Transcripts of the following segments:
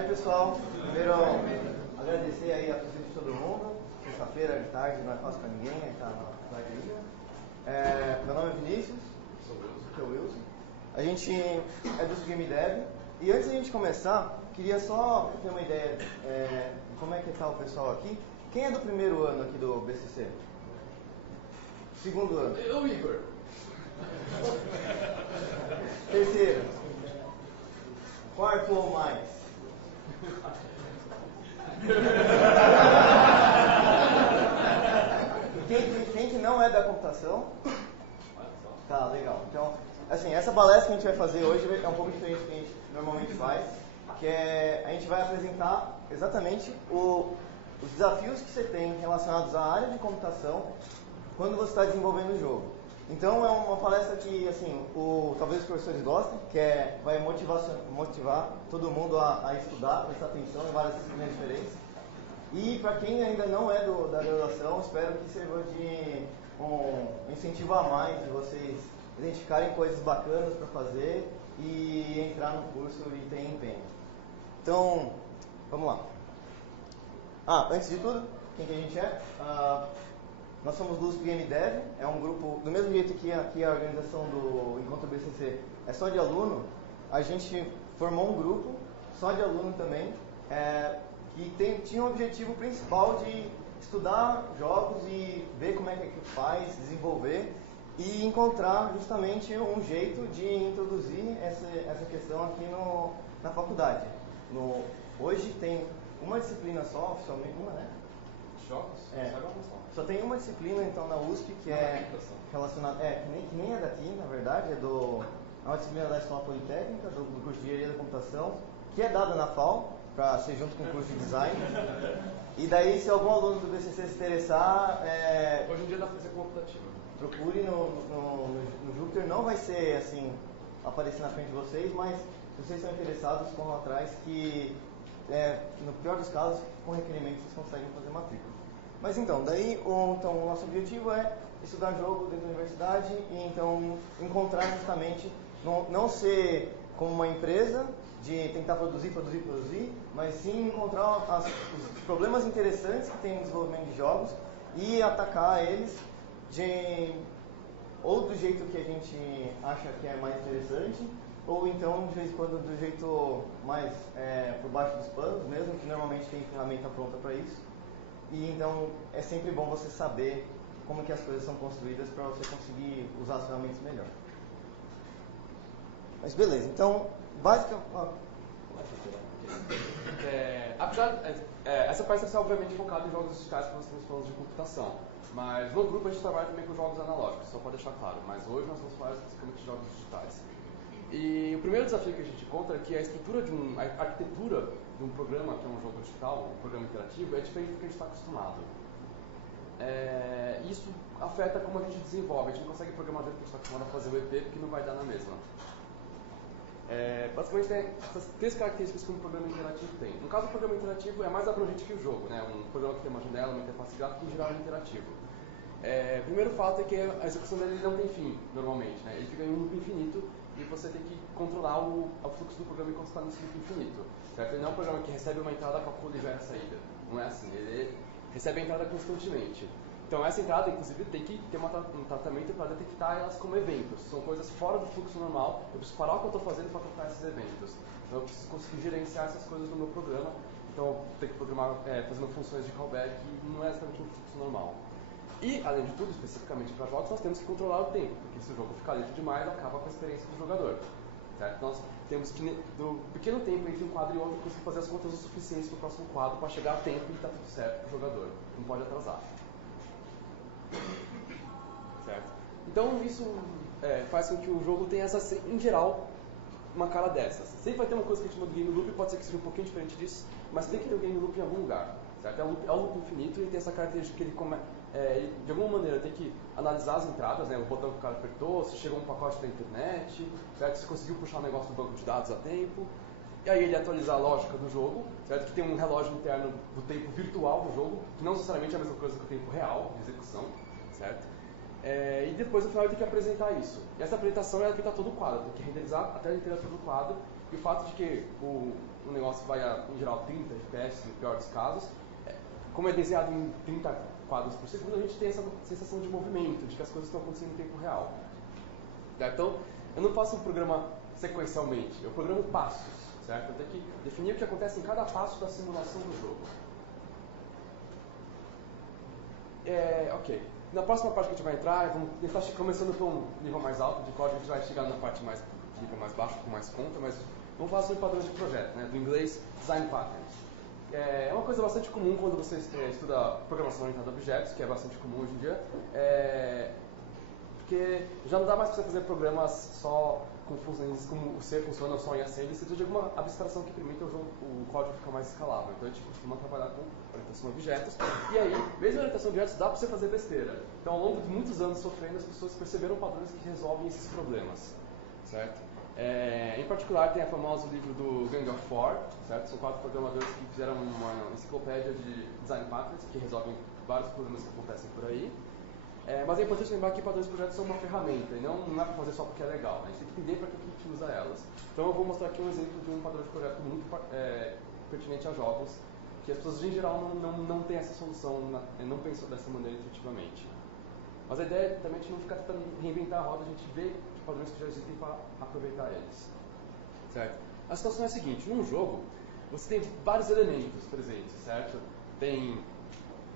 tarde, pessoal. Primeiro, agradecer aí a presença de todo mundo. Sexta-feira de tarde não é fácil para ninguém, né? Tá na academia. Meu nome é Vinícius. Sou o Wilson. A gente é do Game Dev. E antes de a gente começar, queria só ter uma ideia de como é que tá o pessoal aqui. Quem é do primeiro ano aqui do BCC? Segundo ano? Eu, Igor. Terceiro? Quarto ou mais? Quem que não é da computação? Tá, legal. Então, assim, essa palestra que a gente vai fazer hoje é um pouco diferente do que a gente normalmente faz, que é, a gente vai apresentar exatamente os desafios que você tem relacionados à área de computação quando você está desenvolvendo o jogo. Então, é uma palestra que, assim, talvez os professores gostem, que vai motivar todo mundo a estudar, prestar atenção em várias disciplinas diferentes. E para quem ainda não é da graduação, espero que sirva de um incentivo a mais de vocês identificarem coisas bacanas para fazer e entrar no curso e ter empenho. Então, vamos lá. Antes de tudo, quem que a gente é? Nós somos do USP Game Dev, é um grupo, do mesmo jeito que aqui a organização do Encontro BCC é só de aluno, a gente formou um grupo só de aluno também, que tinha o objetivo principal de estudar jogos e ver como é que faz, desenvolver e encontrar justamente um jeito de introduzir essa questão aqui na faculdade. Hoje tem uma disciplina só, oficialmente uma, né? Jogos? Só tem uma disciplina então na USP que é relacionada, que nem é daqui, na verdade, é uma disciplina da Escola Politécnica, do curso de Engenharia da Computação, que é dada na FAO, para ser junto com o curso de Design. E daí, se algum aluno do BCC se interessar, hoje em dia dá para fazer computativa. Procure no Jupyter, não vai ser assim, aparecer na frente de vocês, mas se vocês estão interessados, corram atrás que, no pior dos casos, com requerimento vocês conseguem fazer matrícula. Mas então, o nosso objetivo é estudar jogo dentro da universidade e então encontrar justamente, não ser como uma empresa de tentar produzir, mas sim encontrar os problemas interessantes que tem no desenvolvimento de jogos e atacar eles ou do jeito que a gente acha que é mais interessante, ou então, de vez em quando, do jeito mais por baixo dos panos mesmo, que normalmente tem ferramenta pronta para isso. E então é sempre bom você saber como que as coisas são construídas para você conseguir usar as ferramentas melhor. Mas beleza, então, basicamente... Essa palestra é obviamente focada em jogos digitais, porque nós estamos falando de computação. Mas no grupo a gente trabalha também com jogos analógicos, só para deixar claro. Mas hoje nós vamos falar especificamente de jogos digitais. E o primeiro desafio que a gente encontra é que a arquitetura de um programa, que é um jogo digital, um programa interativo, é diferente do que a gente está acostumado. Isso afeta como a gente desenvolve. A gente não consegue programar dentro do que a gente está acostumado a fazer o EP, porque não vai dar na mesma. Basicamente tem essas três características que um programa interativo tem. No caso, o programa interativo é mais abrangente que o jogo, né? Um programa que tem uma janela, uma interface gráfica, em geral é interativo. O primeiro fato é que a execução dele não tem fim, normalmente, né? Ele fica em um loop infinito e você tem que controlar o fluxo do programa enquanto está nesse loop infinito. Certo? Ele não é um programa que recebe uma entrada, calcula e gera a saída. Não é assim, ele recebe a entrada constantemente. Então essa entrada, inclusive, tem que ter um tratamento para detectar elas como eventos. São coisas fora do fluxo normal, eu preciso parar o que eu estou fazendo para tratar esses eventos. Então eu preciso conseguir gerenciar essas coisas no meu programa. Então eu tenho que programar fazendo funções de callback que não é exatamente um fluxo normal. E, além de tudo, especificamente para jogos, nós temos que controlar o tempo, porque se o jogo ficar lento demais, acaba com a experiência do jogador. Certo? Nós temos que, do pequeno tempo entre um quadro e outro, conseguir fazer as contas o suficiente para o próximo quadro para chegar a tempo e está tudo certo para o jogador. Não pode atrasar. Certo? Então, isso faz com que o jogo tenha, em geral, uma cara dessas. Sempre vai ter uma coisa que a gente chama de game loop, pode ser que seja um pouquinho diferente disso, mas tem que ter o game loop em algum lugar. Certo? É um loop infinito e tem essa característica que ele de alguma maneira tem que analisar as entradas, né, o botão que o cara apertou, se chegou um pacote da internet, certo? Se conseguiu puxar um negócio do banco de dados a tempo. E aí ele atualizar a lógica do jogo, certo? Que tem um relógio interno do tempo virtual do jogo, que não necessariamente é a mesma coisa que o tempo real de execução, certo? E depois, no final, ele tem que apresentar isso. E essa apresentação é ela que está todo o quadro, tem que renderizar a tela inteira todo o quadro. E o fato de que o negócio vai a, em geral, 30 FPS, no pior dos casos, como é desenhado em 30 quadros por segundo, a gente tem essa sensação de movimento, de que as coisas estão acontecendo em tempo real. Então, eu não faço um programa sequencialmente, eu programo passos, certo? Eu tenho que definir o que acontece em cada passo da simulação do jogo. Ok. Na próxima parte que a gente vai entrar, vamos estar começando com um nível mais alto de código, a gente vai chegar na parte mais nível mais baixo, com mais conta, mas vamos falar sobre padrões de projeto, né? Do inglês Design Patterns. É uma coisa bastante comum quando você estuda programação orientada a objetos, que é bastante comum hoje em dia, porque já não dá mais para você fazer programas só com funções como o C funciona só em assembly, você precisa de alguma abstração que permita o código ficar mais escalável. Então a gente costuma trabalhar com orientação a objetos, e aí, mesmo a orientação a objetos, dá para você fazer besteira. Então, ao longo de muitos anos sofrendo, as pessoas perceberam padrões que resolvem esses problemas, certo? Em particular, tem o famoso livro do Gang of Four, certo? São 4 programadores que fizeram uma enciclopédia de design patterns que resolvem vários problemas que acontecem por aí. Mas é importante lembrar que padrões de projetos são uma ferramenta e não é para fazer só porque é legal, né? A gente tem que entender para que a gente usa elas. Então eu vou mostrar aqui um exemplo de um padrão de projeto muito pertinente a jogos, que as pessoas em geral não têm essa solução, não pensam dessa maneira intuitivamente. Mas a ideia também é a gente não ficar tentando reinventar a roda, a gente vê que padrões que já existem para aproveitar eles. Certo? A situação é a seguinte, num jogo, você tem vários elementos presentes, certo?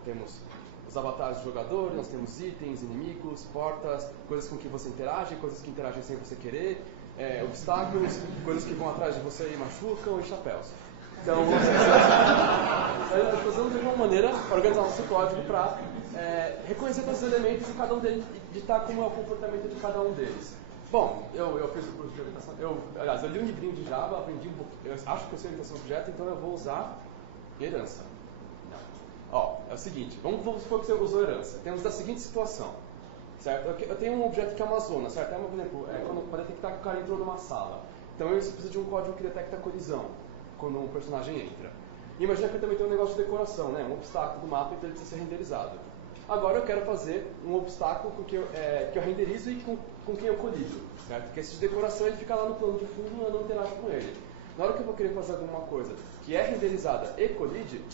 Temos os avatares do jogador, nós temos itens, inimigos, portas, coisas com que você interage, coisas que interagem sem você querer, obstáculos, coisas que vão atrás de você e machucam, e chapéus. Então, nós precisamos de alguma maneira organizar nosso código para reconhecer todos os elementos e cada um deles, e ditar como é o comportamento de cada um deles. Bom, eu fiz o curso de orientação, aliás, eu li um livrinho de Java, aprendi um pouco, eu acho que eu sei orientação a objeto, então eu vou usar herança. É o seguinte, vamos supor que você usou herança. Temos da seguinte situação, certo? Eu tenho um objeto que é uma zona, certo? Por exemplo, para detectar que o cara entrou numa sala. Então eu preciso de um código que detecta a colisão quando um personagem entra. E imagina que eu também tenho um negócio de decoração, né? Um obstáculo do mapa, então ele precisa ser renderizado. Agora eu quero fazer um obstáculo que eu renderizo e com quem eu colido, certo? Porque esse de decoração ele fica lá no plano de fundo e eu não interajo com ele. Na hora que eu vou querer fazer alguma coisa que é renderizada e colide,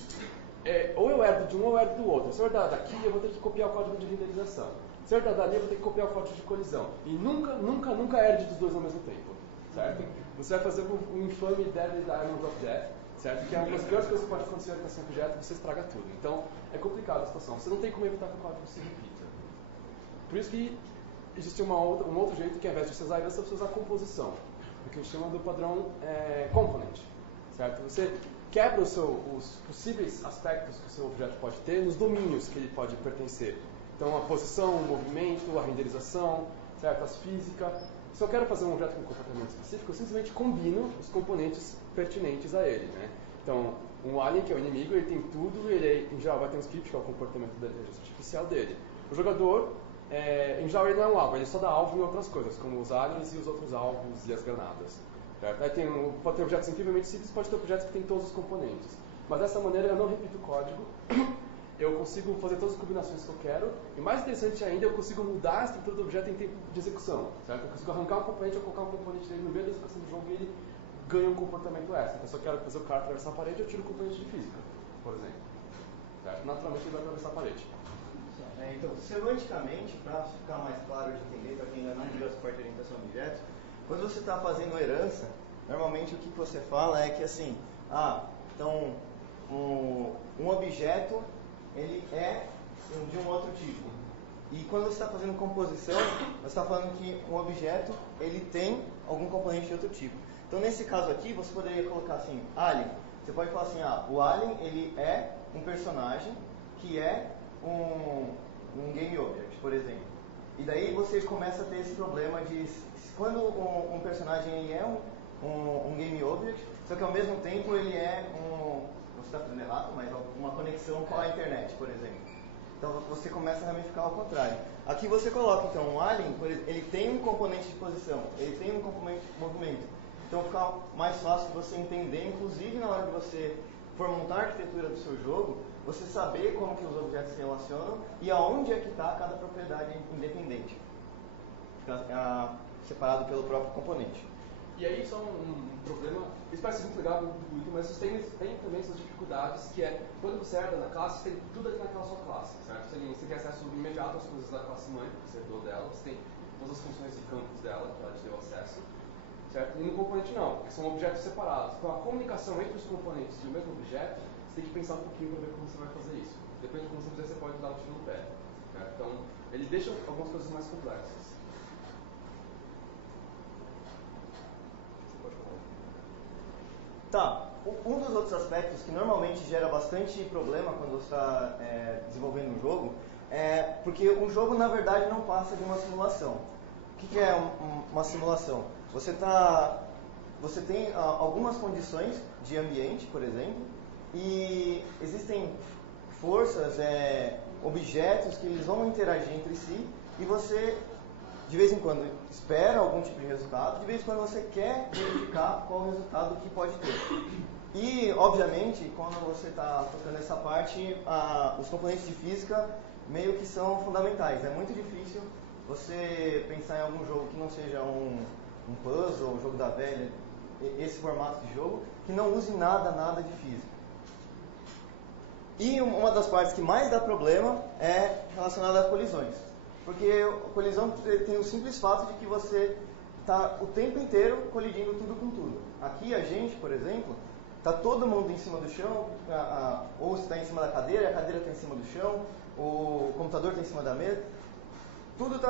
ou eu herdo de um ou eu herdo do outro. Se eu herdar daqui, eu vou ter que copiar o código de renderização. Se eu herdar dali, eu vou ter que copiar o código de colisão. E nunca herde dos dois ao mesmo tempo, certo? Você vai fazer o infame Deadly Diamond of Death, certo? Que é uma das piores coisas que pode acontecer na orientação a objeto, você estraga tudo. Então, é complicada a situação. Você não tem como evitar que o código se repita. Por isso que existe um outro jeito que, ao invés de você usar a herança, você usa a composição. O que a gente chama do padrão component, certo? Você quebra os possíveis aspectos que o seu objeto pode ter nos domínios que ele pode pertencer. Então, a posição, o movimento, a renderização, certo? As físicas. Se eu quero fazer um objeto com um comportamento específico, eu simplesmente combino os componentes pertinentes a ele, né? Então, um alien, que é o inimigo, ele tem tudo, ele em geral vai ter um script, que é o comportamento da inteligência artificial dele. O jogador, em geral, ele não é um alvo, ele só dá alvo em outras coisas, como os aliens e os outros alvos e as granadas. Certo? Aí pode ter objetos incrivelmente simples, pode ter objetos que têm todos os componentes. Mas dessa maneira eu não repito o código, eu consigo fazer todas as combinações que eu quero, e mais interessante ainda, eu consigo mudar a estrutura do objeto em tempo de execução. Certo? Eu consigo arrancar um componente ou colocar um componente dele no meio da execução do jogo e ele ganha um comportamento extra. Então, se eu quero fazer o cara atravessar a parede, eu tiro o componente de física, por exemplo. Certo? Naturalmente ele vai atravessar a parede. Então, semanticamente, para ficar mais claro de entender, para quem ainda não viu essa parte de orientação a objetos, quando você está fazendo herança, normalmente o que você fala é que assim, então um objeto ele é de um outro tipo. E quando você está fazendo composição, você está falando que um objeto ele tem algum componente de outro tipo. Então nesse caso aqui, você poderia colocar assim, alien. Você pode falar assim, o alien ele é um personagem que é um game object, por exemplo. E daí você começa a ter esse problema de quando um personagem ele é um game object, só que ao mesmo tempo ele é você está fazendo errado, mas uma conexão com a internet, por exemplo. Então você começa a ramificar ao contrário. Aqui você coloca então um alien, ele tem um componente de posição, ele tem um componente de movimento. Então fica mais fácil de você entender, inclusive na hora de você for montar a arquitetura do seu jogo, você saber como que os objetos se relacionam e aonde é que está cada propriedade independente. Fica separado pelo próprio componente. E aí, só um problema, isso parece muito legal, muito intuitivo, mas isso tem também suas dificuldades, que é, quando você herda na classe, você tem tudo ali naquela sua classe, certo? Você tem acesso imediato às coisas da classe mãe, que você herdou dela, você tem todas as funções de campos dela, que ela te deu acesso, certo? E no componente não, porque são objetos separados. Então, a comunicação entre os componentes de um mesmo objeto, você tem que pensar um pouquinho para ver como você vai fazer isso. Depende de como você fizer, você pode dar o tiro no pé, certo? Então, ele deixa algumas coisas mais complexas. Tá, um dos outros aspectos que normalmente gera bastante problema quando você está desenvolvendo um jogo é porque um jogo, na verdade, não passa de uma simulação. O que é uma simulação? Você tem algumas condições de ambiente, por exemplo, e existem forças, objetos que eles vão interagir entre si e você, de vez em quando, espera algum tipo de resultado, de vez em quando você quer verificar qual o resultado que pode ter. E, obviamente, quando você está tocando essa parte, os componentes de física meio que são fundamentais. É muito difícil você pensar em algum jogo que não seja um puzzle, um jogo da velha, esse formato de jogo, que não use nada de física. E uma das partes que mais dá problema é relacionada a colisões. Porque a colisão tem o simples fato de que você está o tempo inteiro colidindo tudo com tudo. Aqui a gente, por exemplo, está todo mundo em cima do chão, ou está em cima da cadeira, a cadeira está em cima do chão, o computador está em cima da mesa. Tudo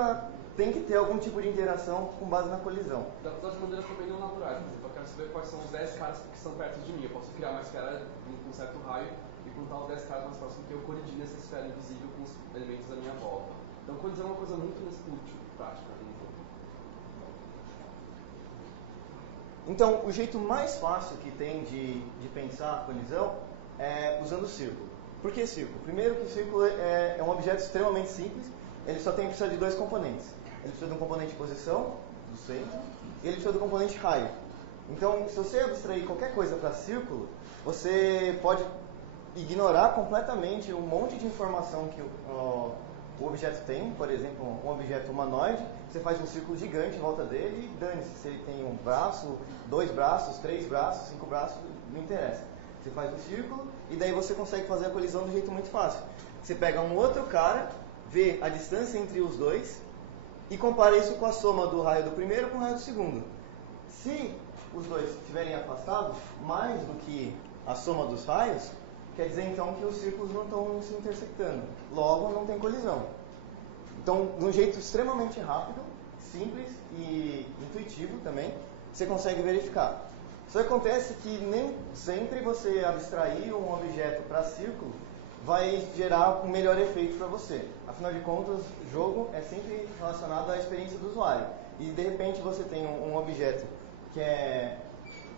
tem que ter algum tipo de interação com base na colisão. Dá para usar de maneiras também não naturais. Por exemplo, eu quero saber quais são os 10 caras que estão perto de mim. Eu posso criar uma esfera com um certo raio e contar os 10 caras mais próximos que eu colidi nessa esfera invisível com os elementos da minha volta. Então, colisão é uma coisa muito útil, prática, no jogo. Então, o jeito mais fácil que tem de pensar a colisão é usando o círculo. Por que círculo? Primeiro que o círculo é um objeto extremamente simples, ele só precisa de dois componentes. Ele precisa de um componente de posição, do centro, e ele precisa do componente raio. Então, se você abstrair qualquer coisa para círculo, você pode ignorar completamente um monte de informação que o objeto tem. Por exemplo, um objeto humanoide, você faz um círculo gigante em volta dele e dane-se se ele tem um braço, 2 braços, 3 braços, 5 braços, não interessa. Você faz um círculo e daí você consegue fazer a colisão de um jeito muito fácil. Você pega um outro cara, vê a distância entre os dois e compara isso com a soma do raio do primeiro com o raio do segundo. Se os dois estiverem afastados mais do que a soma dos raios, quer dizer então que os círculos não estão se intersectando. Logo, não tem colisão. Então, de um jeito extremamente rápido, simples e intuitivo também, você consegue verificar. Só acontece que nem sempre você abstrair um objeto para círculo vai gerar um melhor efeito para você. Afinal de contas, o jogo é sempre relacionado à experiência do usuário. E de repente você tem um objeto que é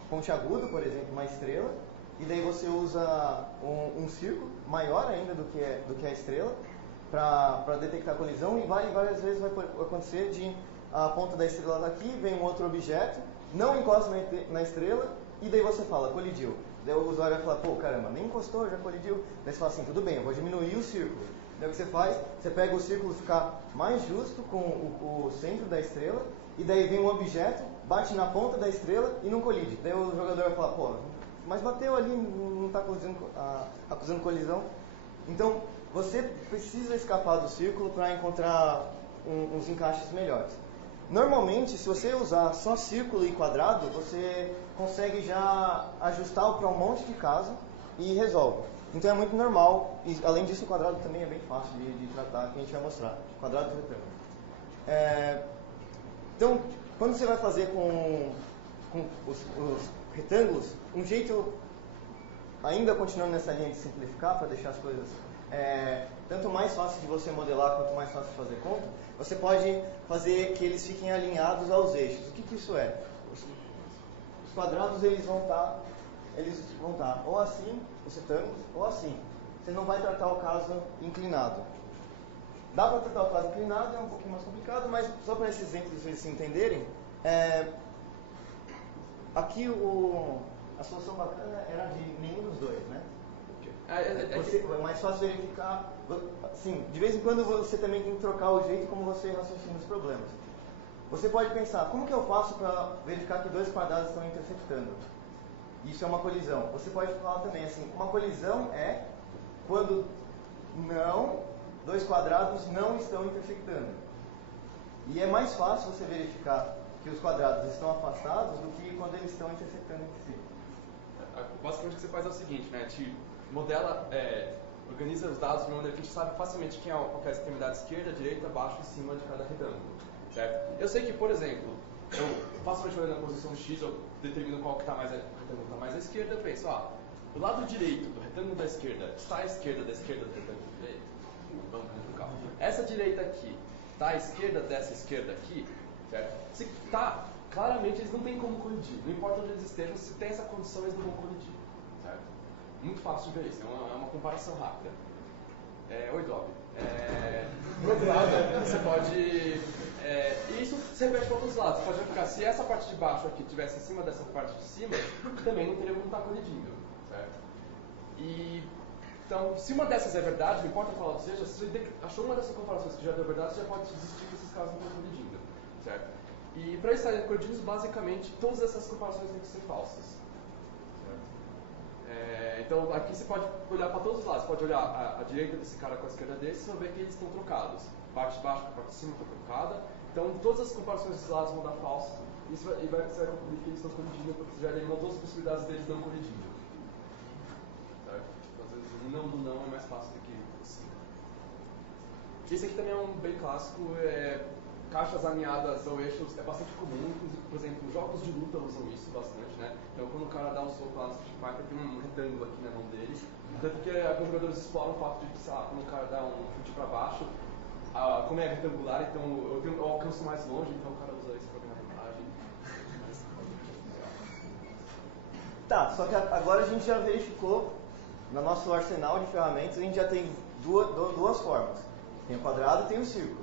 pontiagudo, por exemplo, uma estrela, e daí você usa um círculo maior ainda do que a estrela para detectar a colisão, e várias vezes vai acontecer de a ponta da estrela daqui, vem um outro objeto, não encosta na estrela, e daí você fala, colidiu. Daí o usuário vai falar, pô, caramba, nem encostou, já colidiu. Daí você fala assim, tudo bem, eu vou diminuir o círculo. Daí o que você faz? Você pega o círculo ficar mais justo com o centro da estrela, e daí vem um objeto, bate na ponta da estrela e não colide. Daí o jogador vai falar, pô, mas bateu ali, não está acusando colisão. Então, você precisa escapar do círculo para encontrar uns encaixes melhores. Normalmente, se você usar só círculo e quadrado, você consegue já ajustar para um monte de caso e resolve. Então é muito normal, e além disso o quadrado também é bem fácil de tratar, que a gente vai mostrar. Quadrado e retângulo. Então, quando você vai fazer com os retângulos, um jeito, ainda continuando nessa linha de simplificar, para deixar as coisas tanto mais fácil de você modelar quanto mais fácil de fazer conta, você pode fazer que eles fiquem alinhados aos eixos. O que isso é? Os quadrados eles vão estar ou assim, os retângulos, ou assim. Você não vai tratar o caso inclinado. Dá para tratar o caso inclinado, é um pouquinho mais complicado, mas só para esses exemplos vocês se entenderem, aqui a solução bacana era de nenhum dos dois, né? É mais fácil verificar. Sim, de vez em quando você também tem que trocar o jeito como você raciocina os problemas. Você pode pensar, como que eu faço para verificar que dois quadrados estão intersectando? Isso é uma colisão. Você pode falar também assim, uma colisão é quando dois quadrados não estão intersectando. E é mais fácil você verificar que os quadrados estão afastados do que quando eles estão intersectando entre si. Basicamente o que você faz é o seguinte, né? A gente modela, organiza os dados de uma maneira que a gente sabe facilmente qual é a extremidade esquerda, direita, abaixo e cima de cada retângulo. Certo? Eu sei que, por exemplo, eu facilmente olhando na posição X, eu determino qual que o retângulo está mais à esquerda, eu penso, do lado direito do retângulo da esquerda está à esquerda da esquerda do retângulo direito. Vamos complicar. Essa direita aqui está à esquerda dessa esquerda aqui, certo? Se está, claramente eles não têm como colidir. Não importa onde eles estejam, se tem essa condição, eles não vão colidir. Certo? Muito fácil de ver isso, é uma comparação rápida. Oi, Dob. Por outro lado, você pode... isso se repete para todos os lados. Você pode verificar, se essa parte de baixo aqui estivesse em cima dessa parte de cima, também não teria como estar colidindo. Certo? Então, se uma dessas é verdade, não importa qual seja, se você achou uma dessas comparações que já deu verdade, você já pode desistir que esses casos não estão colidindo. Certo? E para estarem colidindo, basicamente, todas essas comparações têm que ser falsas. Então aqui você pode olhar para todos os lados, você pode olhar a direita desse cara com a esquerda desse e ver que eles estão trocados. Parte de baixo com a parte de cima está trocada. Então todas as comparações desses lados vão dar falso e você vai concluir que eles estão colidindo, porque você já eliminou todas as possibilidades deles não colidindo. Certo? Então, às vezes o não do não é mais fácil do que o sim. Esse aqui também é um bem clássico, caixas alinhadas ao eixo é bastante comum, inclusive, por exemplo, jogos de luta usam isso bastante, né? Então, quando o cara dá um soco lá no Street Fighter, tem um retângulo aqui na mão dele. Tanto que alguns jogadores exploram o fato de que, sei lá, quando o cara dá um chute pra baixo, como é retangular, então eu alcanço mais longe, então o cara usa isso pra ganhar vantagem. Tá, só que agora a gente já verificou, no nosso arsenal de ferramentas, a gente já tem duas formas. Tem o quadrado e tem o círculo.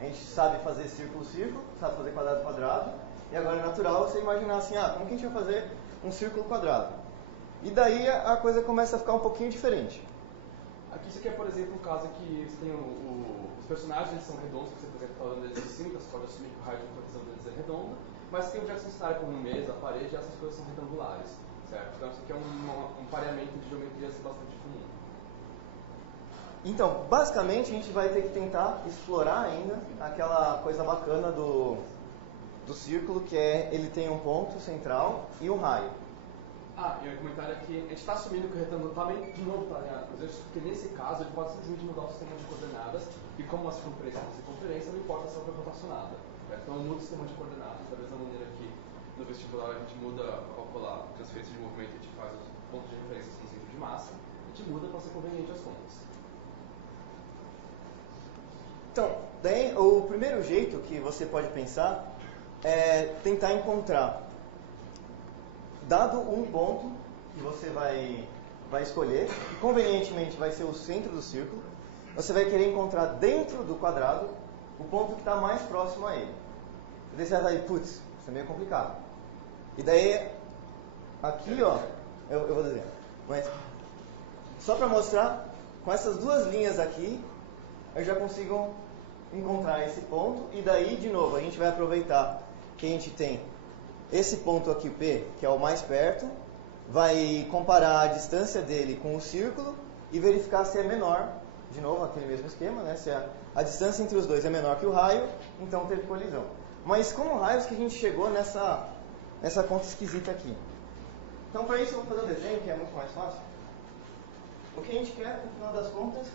A gente sabe fazer círculo-círculo, sabe fazer quadrado-quadrado, e agora é natural você imaginar assim, como que a gente vai fazer um círculo-quadrado? E daí a coisa começa a ficar um pouquinho diferente. Aqui isso aqui é, por exemplo, um caso que eles têm os personagens, eles são redondos, você, por exemplo, está falando deles assim, então você pode assumir que o raio de rotação deles é redondo, mas tem um Jackson cenário como mesa, parede, e essas coisas são retangulares, certo? Então isso aqui é um pareamento de geometrias bastante comum. Então, basicamente, a gente vai ter que tentar explorar ainda aquela coisa bacana do círculo, que é ele tem um ponto central e um raio. E o comentário aqui, a gente está assumindo que o retângulo também, de novo, está alinhado com os eixos, porque nesse caso ele pode simplesmente mudar o sistema de coordenadas, e como a circunferência é uma circunferência, não importa se ela foi rotacionada. Então eu mudo o sistema de coordenadas, da mesma maneira que no vestibular a gente muda para calcular transferência de movimento, a gente faz os pontos de referência no centro de massa, a gente muda para ser conveniente às contas. Então, daí, o primeiro jeito que você pode pensar é tentar encontrar, dado um ponto que você vai escolher, que convenientemente vai ser o centro do círculo, você vai querer encontrar dentro do quadrado o ponto que está mais próximo a ele. E daí você vai falar, putz, isso é meio complicado. E daí, aqui, eu vou desenhar. Mas, só para mostrar, com essas duas linhas aqui, eu já consigo encontrar esse ponto, e daí, de novo, a gente vai aproveitar que a gente tem esse ponto aqui, P, que é o mais perto, vai comparar a distância dele com o círculo e verificar se é menor, de novo, aquele mesmo esquema, né? Se a distância entre os dois é menor que o raio, então teve colisão. Mas como raios que a gente chegou nessa conta esquisita aqui? Então, para isso, eu vou fazer um desenho que é muito mais fácil. O que a gente quer, no final das contas,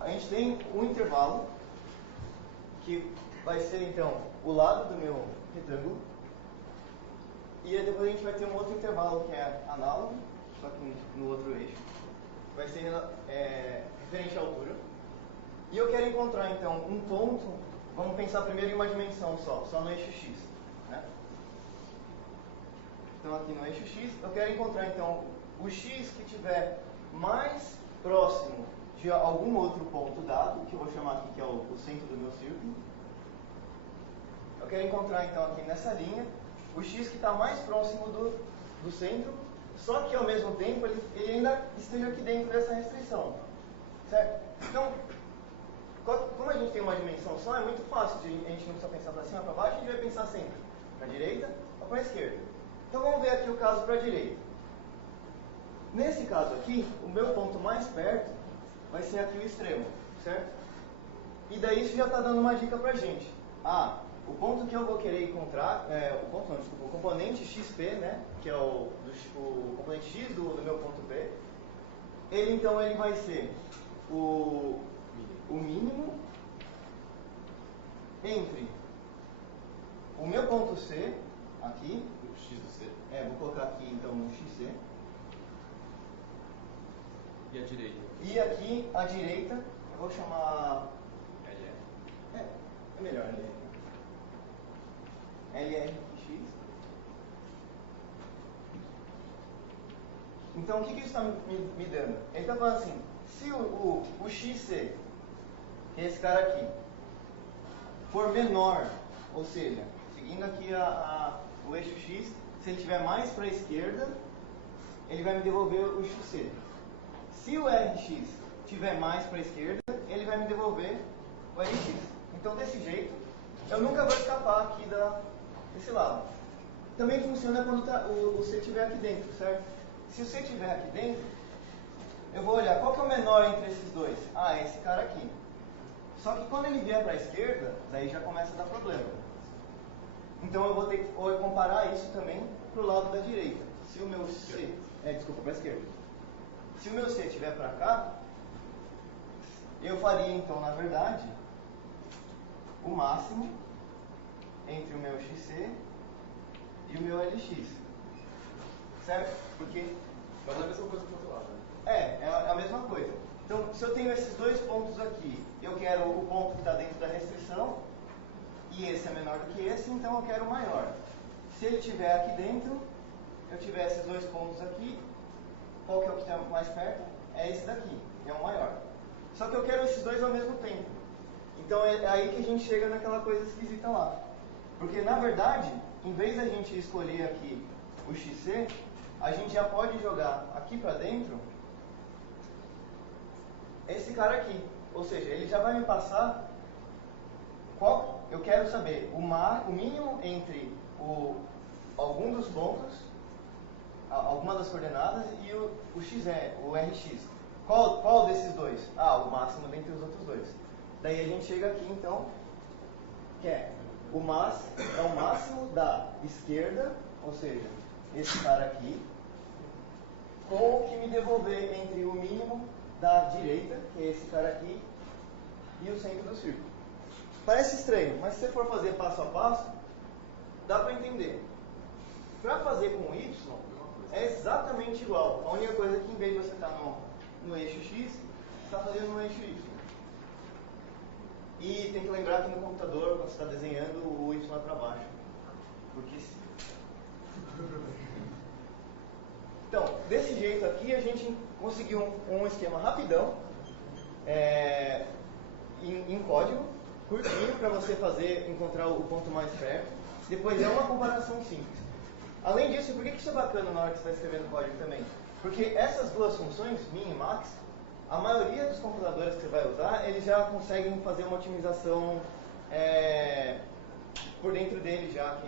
a gente tem um intervalo que vai ser, então, o lado do meu retângulo, e aí depois a gente vai ter um outro intervalo que é análogo, só que no outro eixo, vai ser referente à altura, e eu quero encontrar, então, um ponto, vamos pensar primeiro em uma dimensão só no eixo X, né? Então, aqui no eixo X, eu quero encontrar, então, o X que estiver mais próximo de algum outro ponto dado, que eu vou chamar aqui que é o centro do meu círculo. Eu quero encontrar, então, aqui nessa linha, o X que está mais próximo do centro, só que ao mesmo tempo ele ainda esteja aqui dentro dessa restrição. Certo? Então, como a gente tem uma dimensão só, é muito fácil, a gente não precisa pensar para cima, para baixo, a gente vai pensar sempre para a direita ou para a esquerda. Então vamos ver aqui o caso para a direita. Nesse caso aqui, o meu ponto mais perto vai ser aqui o extremo, certo? E daí isso já está dando uma dica para a gente. O ponto que eu vou querer encontrar, o componente XP, né, que é o componente X do meu ponto P, ele vai ser o mínimo entre o meu ponto C, aqui, o X do C. Vou colocar aqui então o XC. E a direita? E aqui, a direita, eu vou chamar... LR. É melhor LR. LRX. Então, o que isso está me dando? Ele está falando assim, se o XC, que é esse cara aqui, for menor, ou seja, seguindo aqui o eixo X, se ele estiver mais para a esquerda, ele vai me devolver o XC. Se o RX estiver mais para a esquerda, ele vai me devolver o RX. Então, desse jeito, eu nunca vou escapar aqui desse lado. Também funciona quando o C estiver aqui dentro, certo? Se o C estiver aqui dentro, eu vou olhar qual que é o menor entre esses dois. É esse cara aqui. Só que quando ele vier para a esquerda, daí já começa a dar problema. Então eu vou ter que comparar isso também para o lado da direita. Se o meu C... para a esquerda. Se o meu C estiver para cá, eu faria então, na verdade, o máximo entre o meu XC e o meu LX. Certo? Porque... Faz a mesma coisa que o outro lado, né? É a mesma coisa. Então, se eu tenho esses dois pontos aqui, eu quero o ponto que está dentro da restrição, e esse é menor do que esse, então eu quero o maior. Se ele estiver aqui dentro, eu tiver esses dois pontos aqui, qual que é o que está mais perto? É esse daqui, é o maior. Só que eu quero esses dois ao mesmo tempo. Então é aí que a gente chega naquela coisa esquisita lá. Porque, na verdade, em vez da gente escolher aqui o XC, a gente já pode jogar aqui para dentro esse cara aqui. Ou seja, ele já vai me passar qual eu quero saber o mínimo entre algum dos pontos, alguma das coordenadas e o XE, o RX. Qual desses dois? O máximo dentre os outros dois. Daí a gente chega aqui então, que é o máximo da esquerda, ou seja, esse cara aqui, com o que me devolver entre o mínimo da direita, que é esse cara aqui, e o centro do círculo. Parece estranho, mas se você for fazer passo a passo, dá para entender. Para fazer com o Y, é exatamente igual. A única coisa é que em vez de você estar no eixo X, você está fazendo no eixo Y. E tem que lembrar que no computador, quando você está desenhando, o Y é para baixo. Porque sim. Então, desse jeito aqui, a gente conseguiu um esquema rapidão, em código, curtinho, para você encontrar o ponto mais perto. Depois é uma comparação simples. Além disso, por que isso é bacana na hora que você está escrevendo código também? Porque essas duas funções, min e max, a maioria dos computadores que você vai usar, eles já conseguem fazer uma otimização por dentro dele já,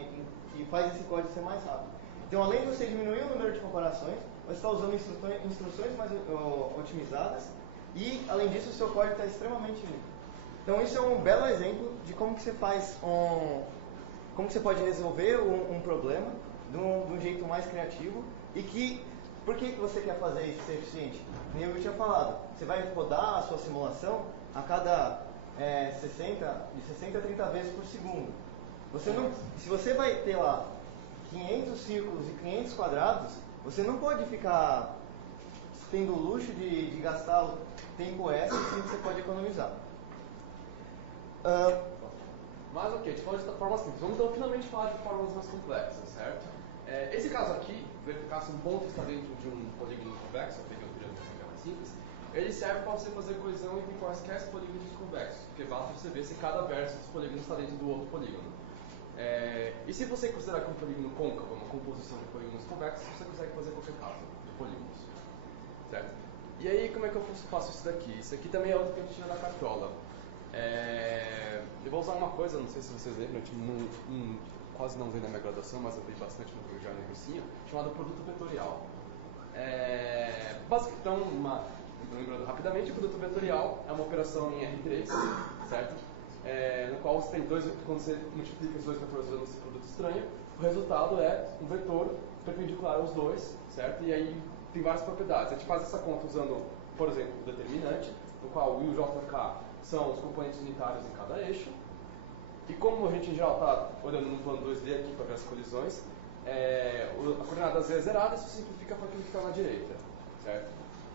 que faz esse código ser mais rápido. Então, além de você diminuir o número de comparações, você está usando instruções mais otimizadas e, além disso, o seu código está extremamente limpo. Então, isso é um belo exemplo de como que você faz como que você pode resolver um problema de um jeito mais criativo e por que você quer fazer isso ser eficiente? Como eu tinha falado, você vai rodar a sua simulação a cada de 60 a 30 vezes por segundo. Se você vai ter lá 500 círculos e 500 quadrados, você não pode ficar tendo o luxo de gastar o tempo extra que você pode economizar. Mas ok, a gente falou de forma simples. Vamos então finalmente falar de formas mais complexas, certo? Esse caso aqui, verificar se um ponto está dentro de um polígono convexo, eu peguei um triângulo que é mais simples, ele serve para você fazer coesão entre quaisquer polígonos convexos, porque basta você ver se cada verso dos polígonos está dentro do outro polígono. E se você considerar que um polígono côncavo, uma composição de polígonos convexos, você consegue fazer qualquer caso de polígonos, certo? E aí, como é que eu faço isso daqui? Isso aqui também é outro que a gente tira da cartola. Eu vou usar uma coisa, não sei se vocês lembram, quase não usei na minha graduação, mas eu vi bastante já no cursinho, chamado produto vetorial. Então, lembrando rapidamente, o produto vetorial é uma operação em R3, certo? No qual você tem quando você multiplica os dois vetores usando esse produto estranho, o resultado é um vetor perpendicular aos dois, certo? E aí tem várias propriedades. A gente faz essa conta usando, por exemplo, o determinante, no qual o I e o JK são os componentes unitários em cada eixo. E como a gente em geral está olhando no plano 2D aqui para ver as colisões, a coordenada Z é zerada, isso simplifica para aquilo que está na direita, certo?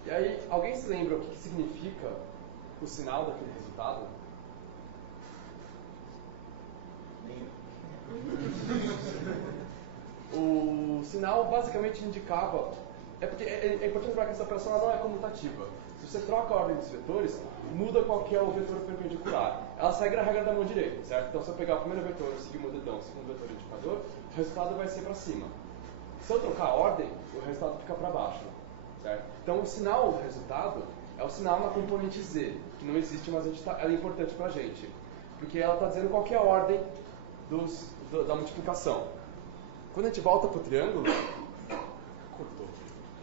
E aí, alguém se lembra o que significa o sinal daquele resultado? O sinal basicamente indicava... porque é importante lembrar que essa operação ela não é comutativa. Se você troca a ordem dos vetores, muda qual que é o vetor perpendicular. Ela segue a regra da mão direita, certo? Então se eu pegar o primeiro vetor, seguir o meu dedão, o segundo vetor indicador, o resultado vai ser para cima. Se eu trocar a ordem, o resultado fica para baixo, certo? Então o sinal do resultado é o sinal na componente Z, que não existe, mas ela é importante para a gente. Porque ela está dizendo qual que é a ordem da multiplicação. Quando a gente volta para o triângulo, cortou.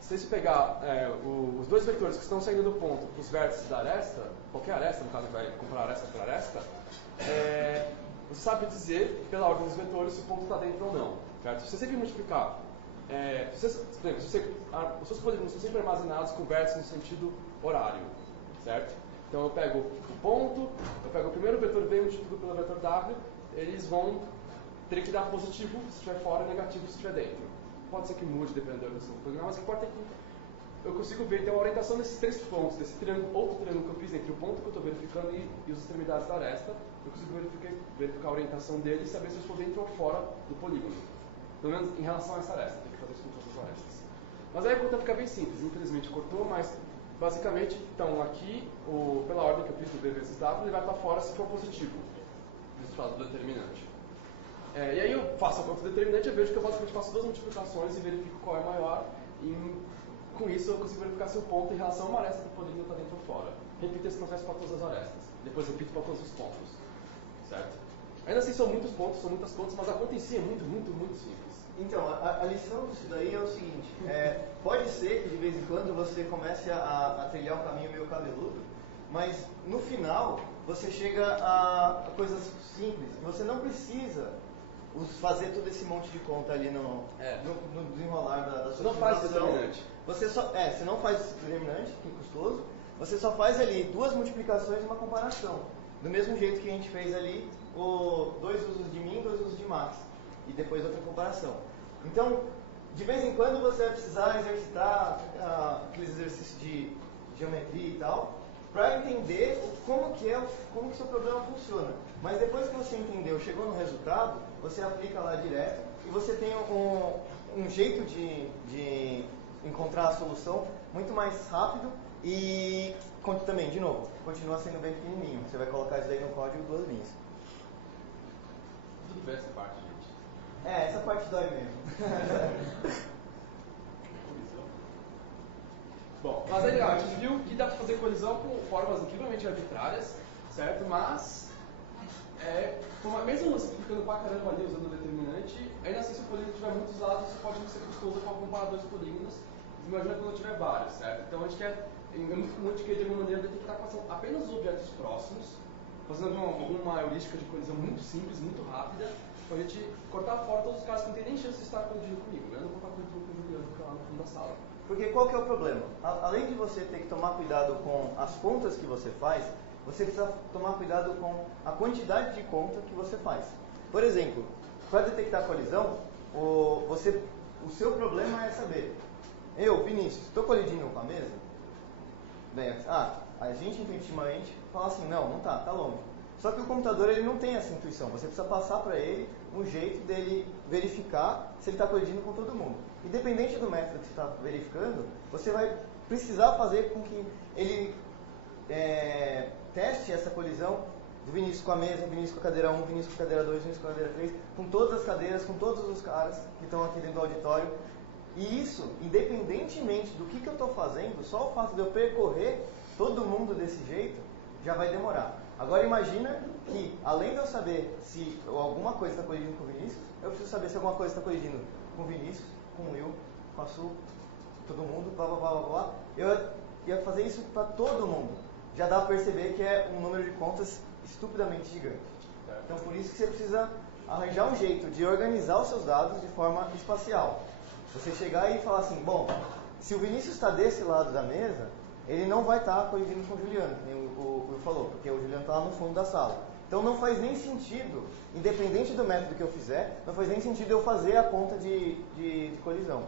Se você pegar os dois vetores que estão saindo do ponto para os vértices da aresta, qualquer aresta, no caso vai comparar aresta por aresta, você sabe dizer, pela ordem dos vetores, se o ponto está dentro ou não. Certo? Se você sempre multiplicar, os seus polígonos são sempre armazenados com vértices no sentido horário. Certo? Então eu pego o ponto, eu pego o primeiro vetor V e multiplico pelo vetor W, eles vão ter que dar positivo se estiver fora e negativo se estiver dentro. Pode ser que mude dependendo da orientação do polígono, mas o que importa é que eu consigo ver então a orientação desses três pontos, desse outro triângulo que eu fiz entre o ponto que eu estou verificando e as extremidades da aresta, eu consigo verificar a orientação dele e saber se eu estou dentro ou fora do polígono. Pelo menos em relação a essa aresta, tem que fazer isso com todas as arestas. Mas aí a conta fica bem simples, infelizmente cortou, mas basicamente, então aqui, pela ordem que eu fiz do V vezes W, ele vai estar fora se for positivo, o resultado do determinante. E aí eu faço a conta do determinante, eu vejo que eu basicamente faço duas multiplicações e verifico qual é maior, e com isso eu consigo verificar se o ponto em relação a uma aresta do polígono está dentro ou fora. Repito esse processo para todas as arestas, depois repito para todos os pontos, certo? Ainda assim são muitos pontos, são muitas contas, mas a conta em si é muito, muito, muito simples. Então, a lição disso daí é o seguinte, pode ser que de vez em quando você comece a trilhar um caminho meio cabeludo, mas no final você chega a coisas simples, você não precisa fazer todo esse monte de conta ali no desenrolar da sua não faz determinante. Você não faz determinante, que é custoso, você só faz ali duas multiplicações e uma comparação. Do mesmo jeito que a gente fez ali, dois usos de min, dois usos de max. E depois outra comparação. Então, de vez em quando você vai precisar exercitar aqueles exercícios de geometria e tal, para entender como que o seu problema funciona. Mas depois que você entendeu, chegou no resultado, você aplica lá direto e você tem um jeito de encontrar a solução muito mais rápido e também, de novo, continua sendo bem pequenininho. Você vai colocar isso aí no código 2 linhas. Tudo bem essa parte, gente. Essa parte dói mesmo. Bom, mas aí a gente viu que dá para fazer colisão com formas incrivelmente arbitrárias, certo? Mas, mesmo simplificando pra caramba ali usando o determinante, ainda assim se o polígono tiver muitos lados, isso pode ser custoso para comparar dois polígonos. Imagina quando tiver vários, certo? Então a gente quer, é muito comum de alguma maneira detectar quais são apenas os objetos próximos, fazendo alguma heurística de colisão muito simples, muito rápida, para a gente cortar fora todos os casos que não tem nem chance de estar colidindo comigo. Eu não vou estar colidindo com o Juliano, que está lá no fundo da sala. Porque qual que é o problema? Além de você ter que tomar cuidado com as contas que você faz, você precisa tomar cuidado com a quantidade de conta que você faz. Por exemplo, para detectar colisão, o seu problema é saber, Vinícius, estou colidindo com a mesa? Bem, a gente intuitivamente fala assim, não está longe. Só que o computador ele não tem essa intuição, você precisa passar para ele um jeito dele verificar se ele está colidindo com todo mundo. Independente do método que você está verificando, você vai precisar fazer com que ele teste essa colisão do Vinícius com a mesa, Vinícius com a cadeira 1, Vinícius com a cadeira 2, Vinícius com a cadeira 3, com todas as cadeiras, com todos os caras que estão aqui dentro do auditório. E isso, independentemente do que eu estou fazendo, só o fato de eu percorrer todo mundo desse jeito, já vai demorar. Agora imagina que, além de eu saber se alguma coisa está colidindo com o Vinícius, eu preciso saber se alguma coisa está colidindo com o Vinícius, com o Will, com a Su, todo mundo, blá blá blá blá blá. Eu ia fazer isso para todo mundo. Já dá para perceber que é um número de contas estupidamente gigante. Então por isso que você precisa arranjar um jeito de organizar os seus dados de forma espacial. Você chegar e falar assim, bom, se o Vinícius está desse lado da mesa, ele não vai estar colidindo com o Juliano, que nem o Will falou, porque o Juliano está lá no fundo da sala. Então não faz nem sentido, independente do método que eu fizer, não faz nem sentido eu fazer a conta de colisão.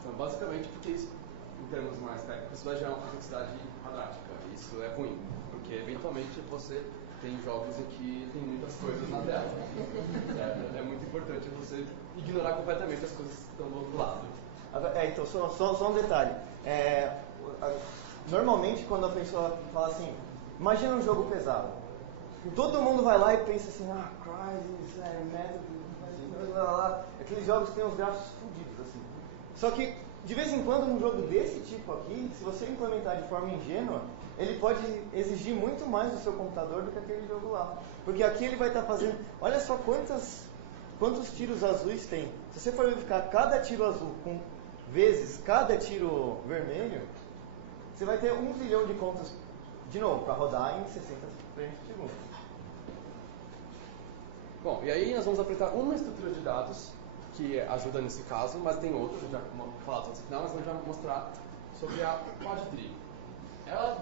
Então, basicamente, porque isso, em termos mais técnicos, isso vai gerar uma complexidade quadrática. Isso é ruim, porque eventualmente você tem jogos em que tem muitas coisas na tela. É muito importante você ignorar completamente as coisas que estão do outro lado. Então, só um detalhe. Normalmente, quando a pessoa fala assim, imagina um jogo pesado. Todo mundo vai lá e pensa assim, Crysis, método, aqueles jogos que tem uns gráficos fodidos, assim. Só que, de vez em quando, um jogo desse tipo aqui, se você implementar de forma ingênua, ele pode exigir muito mais do seu computador do que aquele jogo lá. Porque aqui ele vai estar fazendo... Olha só quantos tiros azuis tem. Se você for verificar cada tiro azul vezes cada tiro vermelho, você vai ter 1 trilhão de contas, de novo, para rodar em 60 frames por segundo. Bom, e aí nós vamos apresentar uma estrutura de dados que ajuda nesse caso, mas tem outras, já falado no final, mas nós vamos mostrar sobre a Quad Tree.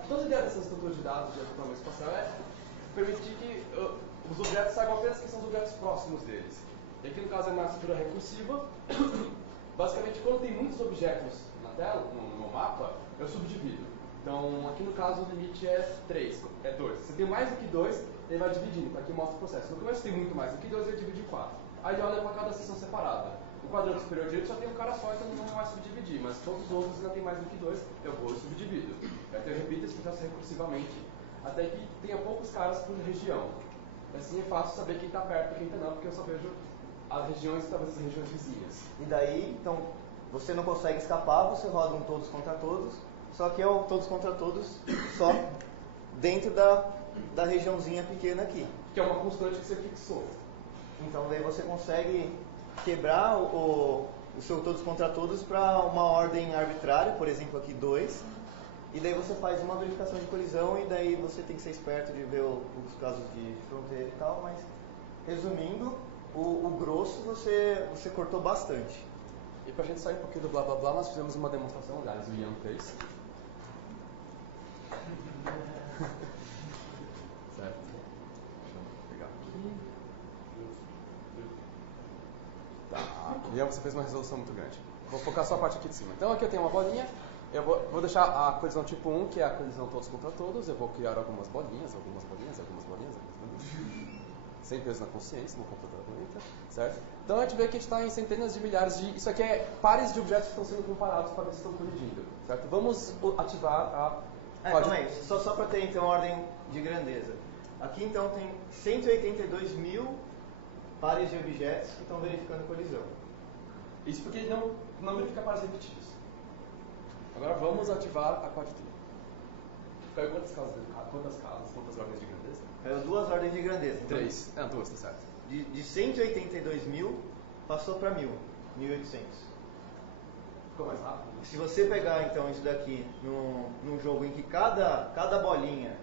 Toda a ideia dessa estrutura de dados de aprofundamento espacial é permitir que os objetos saibam apenas que são os objetos próximos deles. E aqui no caso é uma estrutura recursiva. Basicamente, quando tem muitos objetos na tela, no mapa, eu subdivido. Então, aqui no caso, o limite é 3, é 2. Se tem mais do que 2, ele vai dividindo. Então, aqui mostra o processo. No começo tem muito mais do que 2, ele divide em 4. Aí ele olha para cada seção separada. O quadrante superior direito só tem um cara só, então não vai subdividir. Mas todos os outros ainda tem mais do que 2, eu vou e subdivido. Então, eu repito esse processo recursivamente, até que tenha poucos caras por região. Assim é fácil saber quem está perto e quem está não, porque eu só vejo as regiões e talvez as regiões vizinhas. E daí, então, você não consegue escapar, você roda um todos contra todos, só que é o todos contra todos só dentro da regiãozinha pequena aqui. Que é uma constante que você fixou. Então daí você consegue quebrar o seu todos contra todos para uma ordem arbitrária, por exemplo aqui 2, e daí você faz uma verificação de colisão e daí você tem que ser esperto de ver os casos de fronteira e tal, mas resumindo, o grosso você cortou bastante. E pra gente sair um pouquinho do blá blá blá, nós fizemos uma demonstração, aliás, o Ian fez. Certo. Deixa eu pegar aqui. Tá. Ian, você fez uma resolução muito grande. Vou focar só a parte aqui de cima. Então aqui eu tenho uma bolinha. Eu vou deixar a colisão tipo 1, que é a colisão todos contra todos. Eu vou criar algumas bolinhas. Sem peso na consciência, no computador aguenta, certo? Então a gente vê que a gente está em centenas de milhares de... Isso aqui é pares de objetos que estão sendo comparados para ver se estão colidindo, certo? Vamos ativar a... Calma aí, só para ter então ordem de grandeza. Aqui então tem 182 mil pares de objetos que estão verificando colisão. Isso porque ele não verifica pares repetidos. Agora vamos ativar a Quad Tree. Caiu quantas ordens de grandeza? Caiu 2 ordens de grandeza. 3. Não, 2, tá certo. De 182 mil, passou para 1.000, 1.800. Ficou mais rápido? Se você pegar então isso daqui num jogo em que cada bolinha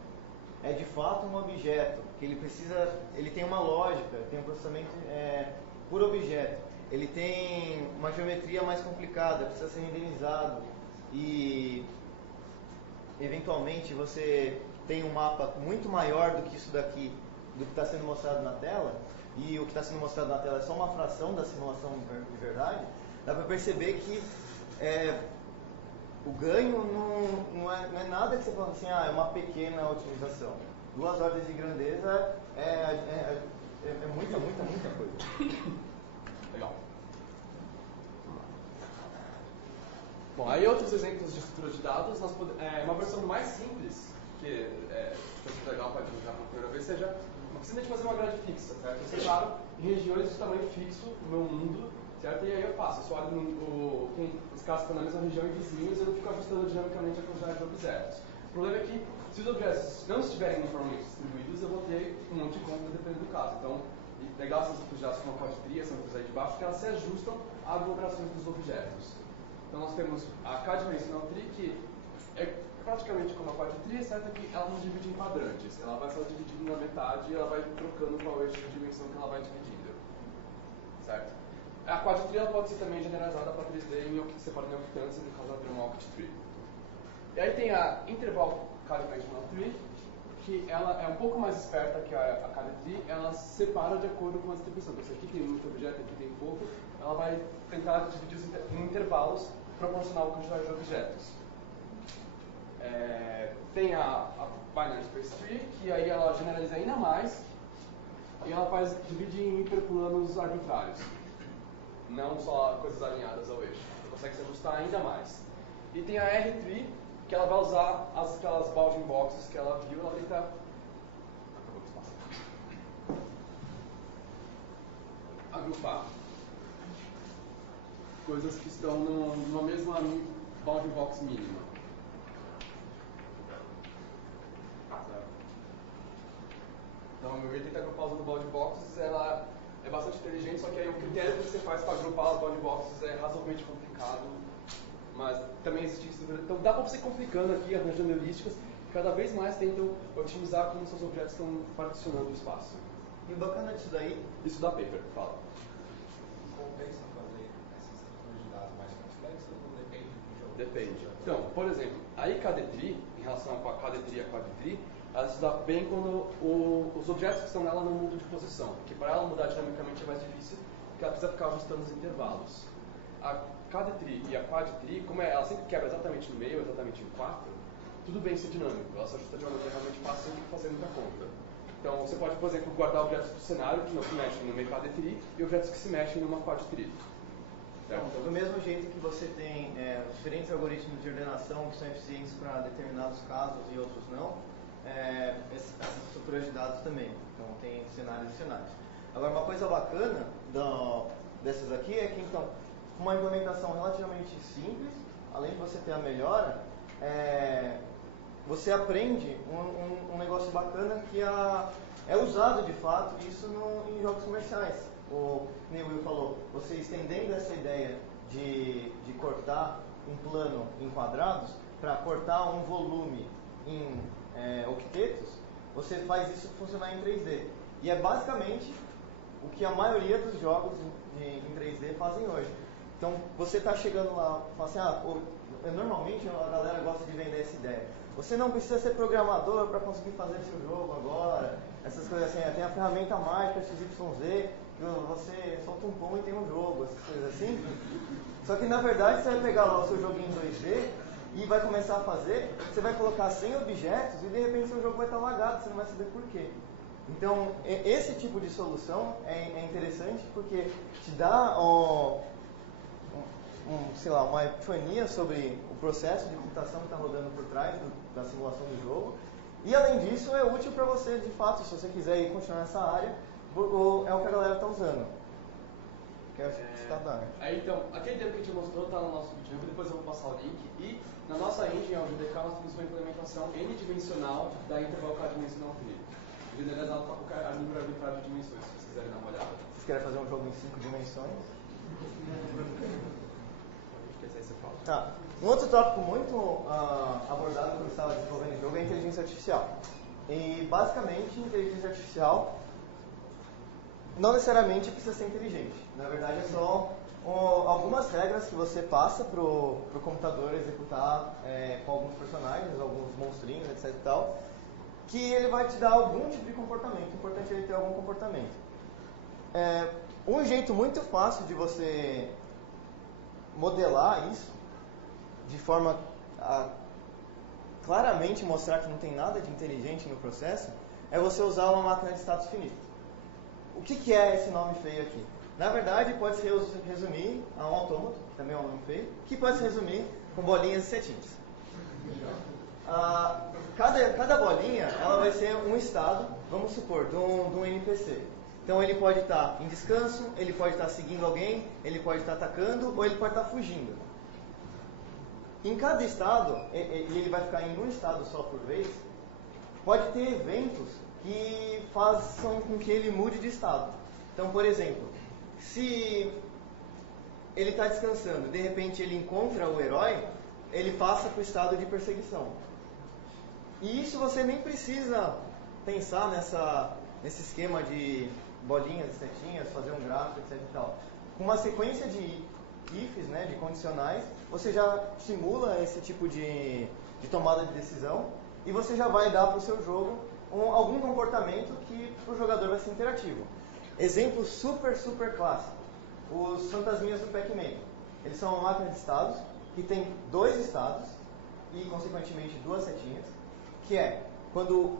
é de fato um objeto, que ele tem uma lógica, tem um processamento por objeto, ele tem uma geometria mais complicada, precisa ser renderizado e eventualmente você tem um mapa muito maior do que isso daqui, do que está sendo mostrado na tela, e o que está sendo mostrado na tela é só uma fração da simulação de verdade, dá para perceber que o ganho não é nada que você fala assim, é uma pequena otimização. 2 ordens de grandeza é muita coisa. Legal. Bom, aí outros exemplos de estrutura de dados, uma versão mais simples que é legal para divulgar pela primeira vez, seja não precisa de fazer uma grade fixa, certo? Eu separo em regiões de tamanho fixo no meu mundo, certo? E aí eu faço, eu só olho com os casos que estão na mesma região e vizinhos, eu não fico ajustando dinamicamente a quantidade de objetos. O problema é que, se os objetos não estiverem uniformemente distribuídos, eu vou ter um monte de contas dependendo do caso. Então, legal essas quantidades como a quad tree, essa matriz aí de baixo, porque elas se ajustam a aglomerações dos objetos. Então, nós temos a k-dimensional tree, que é praticamente como a quad tree, exceto que ela não divide em quadrantes. Ela vai só dividindo na metade e ela vai trocando qual eixo de dimensão que ela vai dividindo. Certo? A quad tree ela pode ser também generalizada para 3D em separando em octants, no caso ela tem uma oct tree. E aí tem a interval k-dimensional tree, que ela é um pouco mais esperta que a quad tree, ela separa de acordo com a distribuição. Então, se aqui tem muito objeto, aqui tem pouco, ela vai tentar dividir em intervalos proporcional à quantidade de objetos. Tem a Binary Space Tree, que aí ela generaliza ainda mais, e ela divide em hiperplanos arbitrários, não só coisas alinhadas ao eixo. Ela consegue se ajustar ainda mais. E tem a R-Tree, que ela vai usar aquelas bounding boxes que ela viu, ela tenta... Acabou de passar. Agrupar coisas que estão numa mesma bounding box mínima. Então, meu jeito de agrupar usando bounding boxes, ela é bastante inteligente, só que aí o critério que você faz para agrupar as bounding boxes é razoavelmente complicado, mas também existe isso. Então, dá para você ir complicando aqui, arranjando heurísticas, que cada vez mais tentam otimizar como seus objetos estão particionando o espaço. E o bacana disso daí? Isso dá paper, fala. Compensa fazer essas estruturas de dados mais complexas ou depende do jogo? Depende. Então, por exemplo, a IKD-tree, em relação a KD-tree e a quad-tree, ela se dá bem quando os objetos que estão nela não mudam de posição, porque para ela mudar dinamicamente é mais difícil, porque ela precisa ficar ajustando os intervalos. A KD-tree e a quad-tree, como ela sempre quebra exatamente no meio, exatamente em 4, tudo bem ser dinâmico, ela se ajusta de uma maneira realmente fácil sem fazer muita conta. Então, você pode, por exemplo, guardar objetos do cenário que não se mexem numa KD-tree e objetos que se mexem numa quad-tree. Então, do mesmo jeito que você tem diferentes algoritmos de ordenação que são eficientes para determinados casos e outros não, essas estruturas de dados também. Então, tem cenários e cenários. Agora, uma coisa bacana dessas aqui é que, então, uma implementação relativamente simples, além de você ter a melhora, você aprende um negócio bacana que é usado de fato isso em jogos comerciais. O Will falou, você estendendo essa ideia de cortar um plano em quadrados para cortar um volume em octetos, você faz isso funcionar em 3D. E é basicamente o que a maioria dos jogos em 3D fazem hoje. Então, você está chegando lá e fala assim, normalmente a galera gosta de vender essa ideia. Você não precisa ser programador para conseguir fazer seu jogo agora. Essas coisas assim, tem a ferramenta mágica XYZ, que você solta um pão e tem um jogo, essas coisas assim. Só que na verdade você vai pegar lá o seu joguinho 2D e vai começar a fazer, você vai colocar 100 objetos e de repente seu jogo vai estar lagado, você não vai saber por quê. Então, esse tipo de solução é interessante porque te dá uma epifania sobre o processo de computação que está rodando por trás da simulação do jogo. E além disso, é útil para você, de fato, se você quiser ir continuar nessa área, é o que a galera está usando. Aí então, aquele tempo que a gente mostrou está no nosso vídeo, depois eu vou passar o link. E na nossa engine, ao GDK, nós temos uma implementação n-dimensional da interval k-dimensional tree. Generalizado para o número arbitrário de dimensões, se vocês quiserem dar uma olhada. Vocês querem fazer um jogo em 5 dimensões? Tá. Um outro tópico muito abordado quando estava desenvolvendo o jogo é a inteligência artificial. E basicamente, inteligência artificial não necessariamente precisa ser inteligente. Na verdade, é só algumas regras que você passa para o computador executar com alguns personagens, alguns monstrinhos, etc. e tal, que ele vai te dar algum tipo de comportamento. O importante é ele ter algum comportamento. Um jeito muito fácil de você modelar isso, de forma a claramente mostrar que não tem nada de inteligente no processo, é você usar uma máquina de status finito. O que é esse nome feio aqui? Na verdade, pode se resumir a um autômato, que também é um nome feio, que pode se resumir com bolinhas e setinhas. Cada bolinha ela vai ser um estado, vamos supor, de um NPC. Então ele pode estar em descanso, ele pode estar seguindo alguém, ele pode estar atacando ou ele pode estar fugindo. Em cada estado, e ele vai ficar em um estado só por vez, pode ter eventos que façam com que ele mude de estado. Então, por exemplo, se ele está descansando, de repente ele encontra o herói, ele passa para o estado de perseguição. E isso você nem precisa pensar nesse esquema de bolinhas e setinhas, fazer um gráfico, etc. e tal. Com uma sequência de ifs, né, de condicionais, você já simula esse tipo de tomada de decisão e você já vai dar para o seu jogo algum comportamento que para o jogador vai ser interativo. Exemplo super clássico. Os fantasminhas do Pac-Man. Eles são uma máquina de estados que tem 2 estados e, consequentemente, 2 setinhas, que é, quando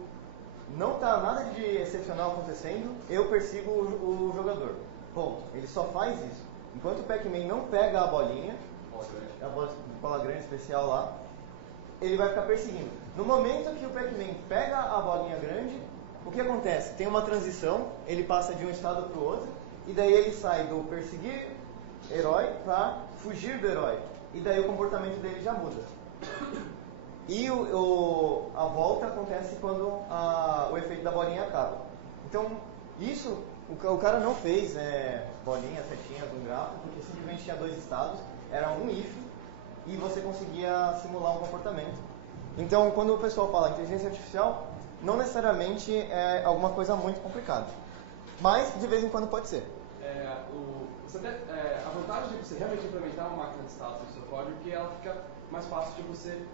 não está nada de excepcional acontecendo, eu persigo o jogador. Ponto. Ele só faz isso. Enquanto o Pac-Man não pega a bolinha, a bola grande especial lá, ele vai ficar perseguindo. No momento que o Pac-Man pega a bolinha grande, o que acontece? Tem uma transição, ele passa de um estado para o outro, e daí ele sai do perseguir herói para fugir do herói. E daí o comportamento dele já muda. E a volta acontece quando o efeito da bolinha acaba. Então, isso, o cara não fez bolinhas, setinhas, um gráfico, porque simplesmente tinha 2 estados, era um if, e você conseguia simular um comportamento. Então, quando o pessoal fala inteligência artificial, não necessariamente é alguma coisa muito complicada. Mas, de vez em quando, pode ser. A vantagem de você realmente implementar uma máquina de estados no seu código é que ela fica mais fácil de você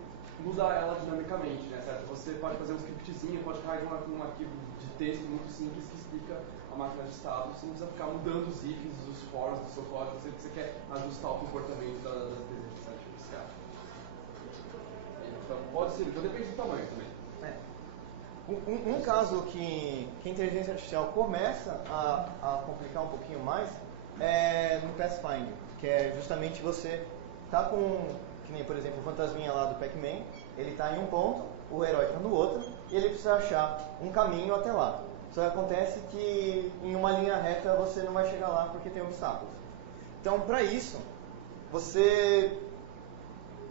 mudar ela dinamicamente, né, certo? Você pode fazer um scriptzinho, pode carregar um arquivo de texto muito simples que explica a máquina de estados, você não precisa ficar mudando os ifs, os fors do seu código, você quer ajustar o comportamento das inteligências artificiais. Então, pode ser, então depende do tamanho também. Um caso que a inteligência artificial começa a complicar um pouquinho mais é no Pathfinder, que é justamente você tá com, que nem por exemplo o fantasminha lá do Pac-Man, ele está em um ponto, o herói está no outro, e ele precisa achar um caminho até lá. Só que acontece que em uma linha reta você não vai chegar lá porque tem obstáculos. Então, para isso, você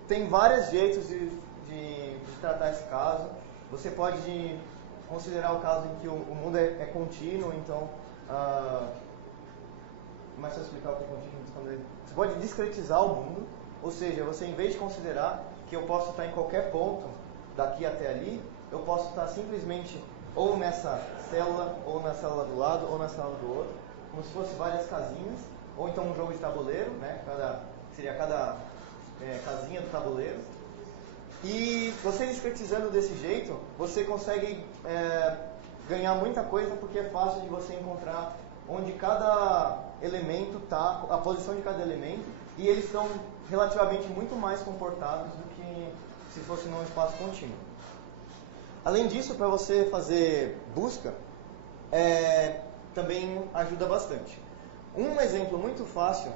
tem vários jeitos de tratar esse caso. Você pode considerar o caso em que o mundo é contínuo, então... Mas se eu explicar o que é contínuo, você pode discretizar o mundo, ou seja, você em vez de considerar que eu posso estar em qualquer ponto daqui até ali, eu posso estar simplesmente ou nessa célula, ou na célula do lado, ou na célula do outro, como se fosse várias casinhas, ou então um jogo de tabuleiro, né? Seria cada casinha do tabuleiro. E você discretizando desse jeito, você consegue ganhar muita coisa, porque é fácil de você encontrar onde cada elemento está, a posição de cada elemento, e eles estão relativamente muito mais comportados do que se fosse num espaço contínuo. Além disso, para você fazer busca, também ajuda bastante. Um exemplo muito fácil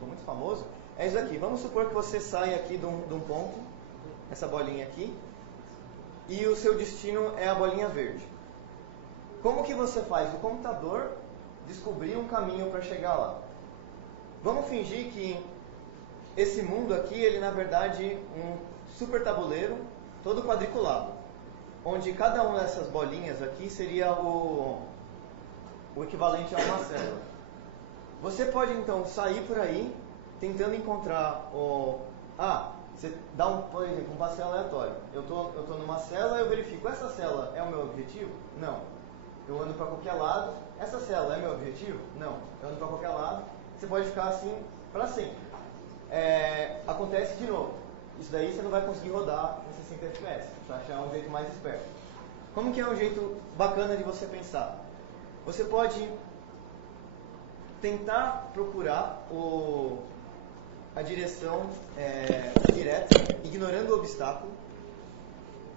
muito famoso, é isso aqui. Vamos supor que você sai aqui de um ponto, essa bolinha aqui, e o seu destino é a bolinha verde. Como que você faz o computador descobrir um caminho para chegar lá? Vamos fingir que esse mundo aqui, ele na verdade um super tabuleiro, todo quadriculado, onde cada uma dessas bolinhas aqui seria o equivalente a uma célula. Você pode então sair por aí tentando encontrar você dá por exemplo, um passeio aleatório. Eu tô numa célula, eu verifico, essa célula é o meu objetivo? Não. Eu ando para qualquer lado. Essa célula é meu objetivo? Não. Eu ando para qualquer lado. Você pode ficar assim para sempre. Acontece de novo. Isso daí você não vai conseguir rodar em 60 FPS. Você vai achar um jeito mais esperto. Como que é um jeito bacana de você pensar? Você pode tentar procurar a direção direta, ignorando o obstáculo,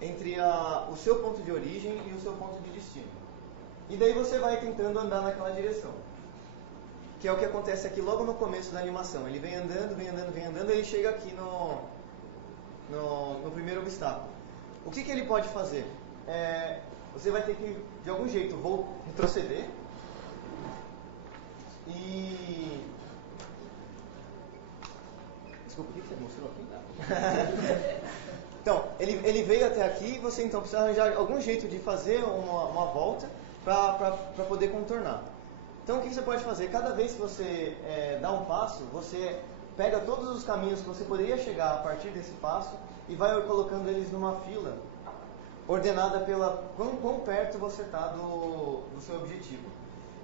entre o seu ponto de origem e o seu ponto de destino. E daí você vai tentando andar naquela direção. Que é o que acontece aqui logo no começo da animação. Ele vem andando, ele chega aqui no primeiro obstáculo. O que ele pode fazer? Você vai ter que, de algum jeito, retroceder e... Desculpa, o que você mostrou aqui? Então, ele veio até aqui e você então precisa arranjar algum jeito de fazer uma volta para poder contornar. Então, o que você pode fazer? Cada vez que você dá um passo, você pega todos os caminhos que você poderia chegar a partir desse passo e vai colocando eles numa fila ordenada pela quão perto você está do seu objetivo.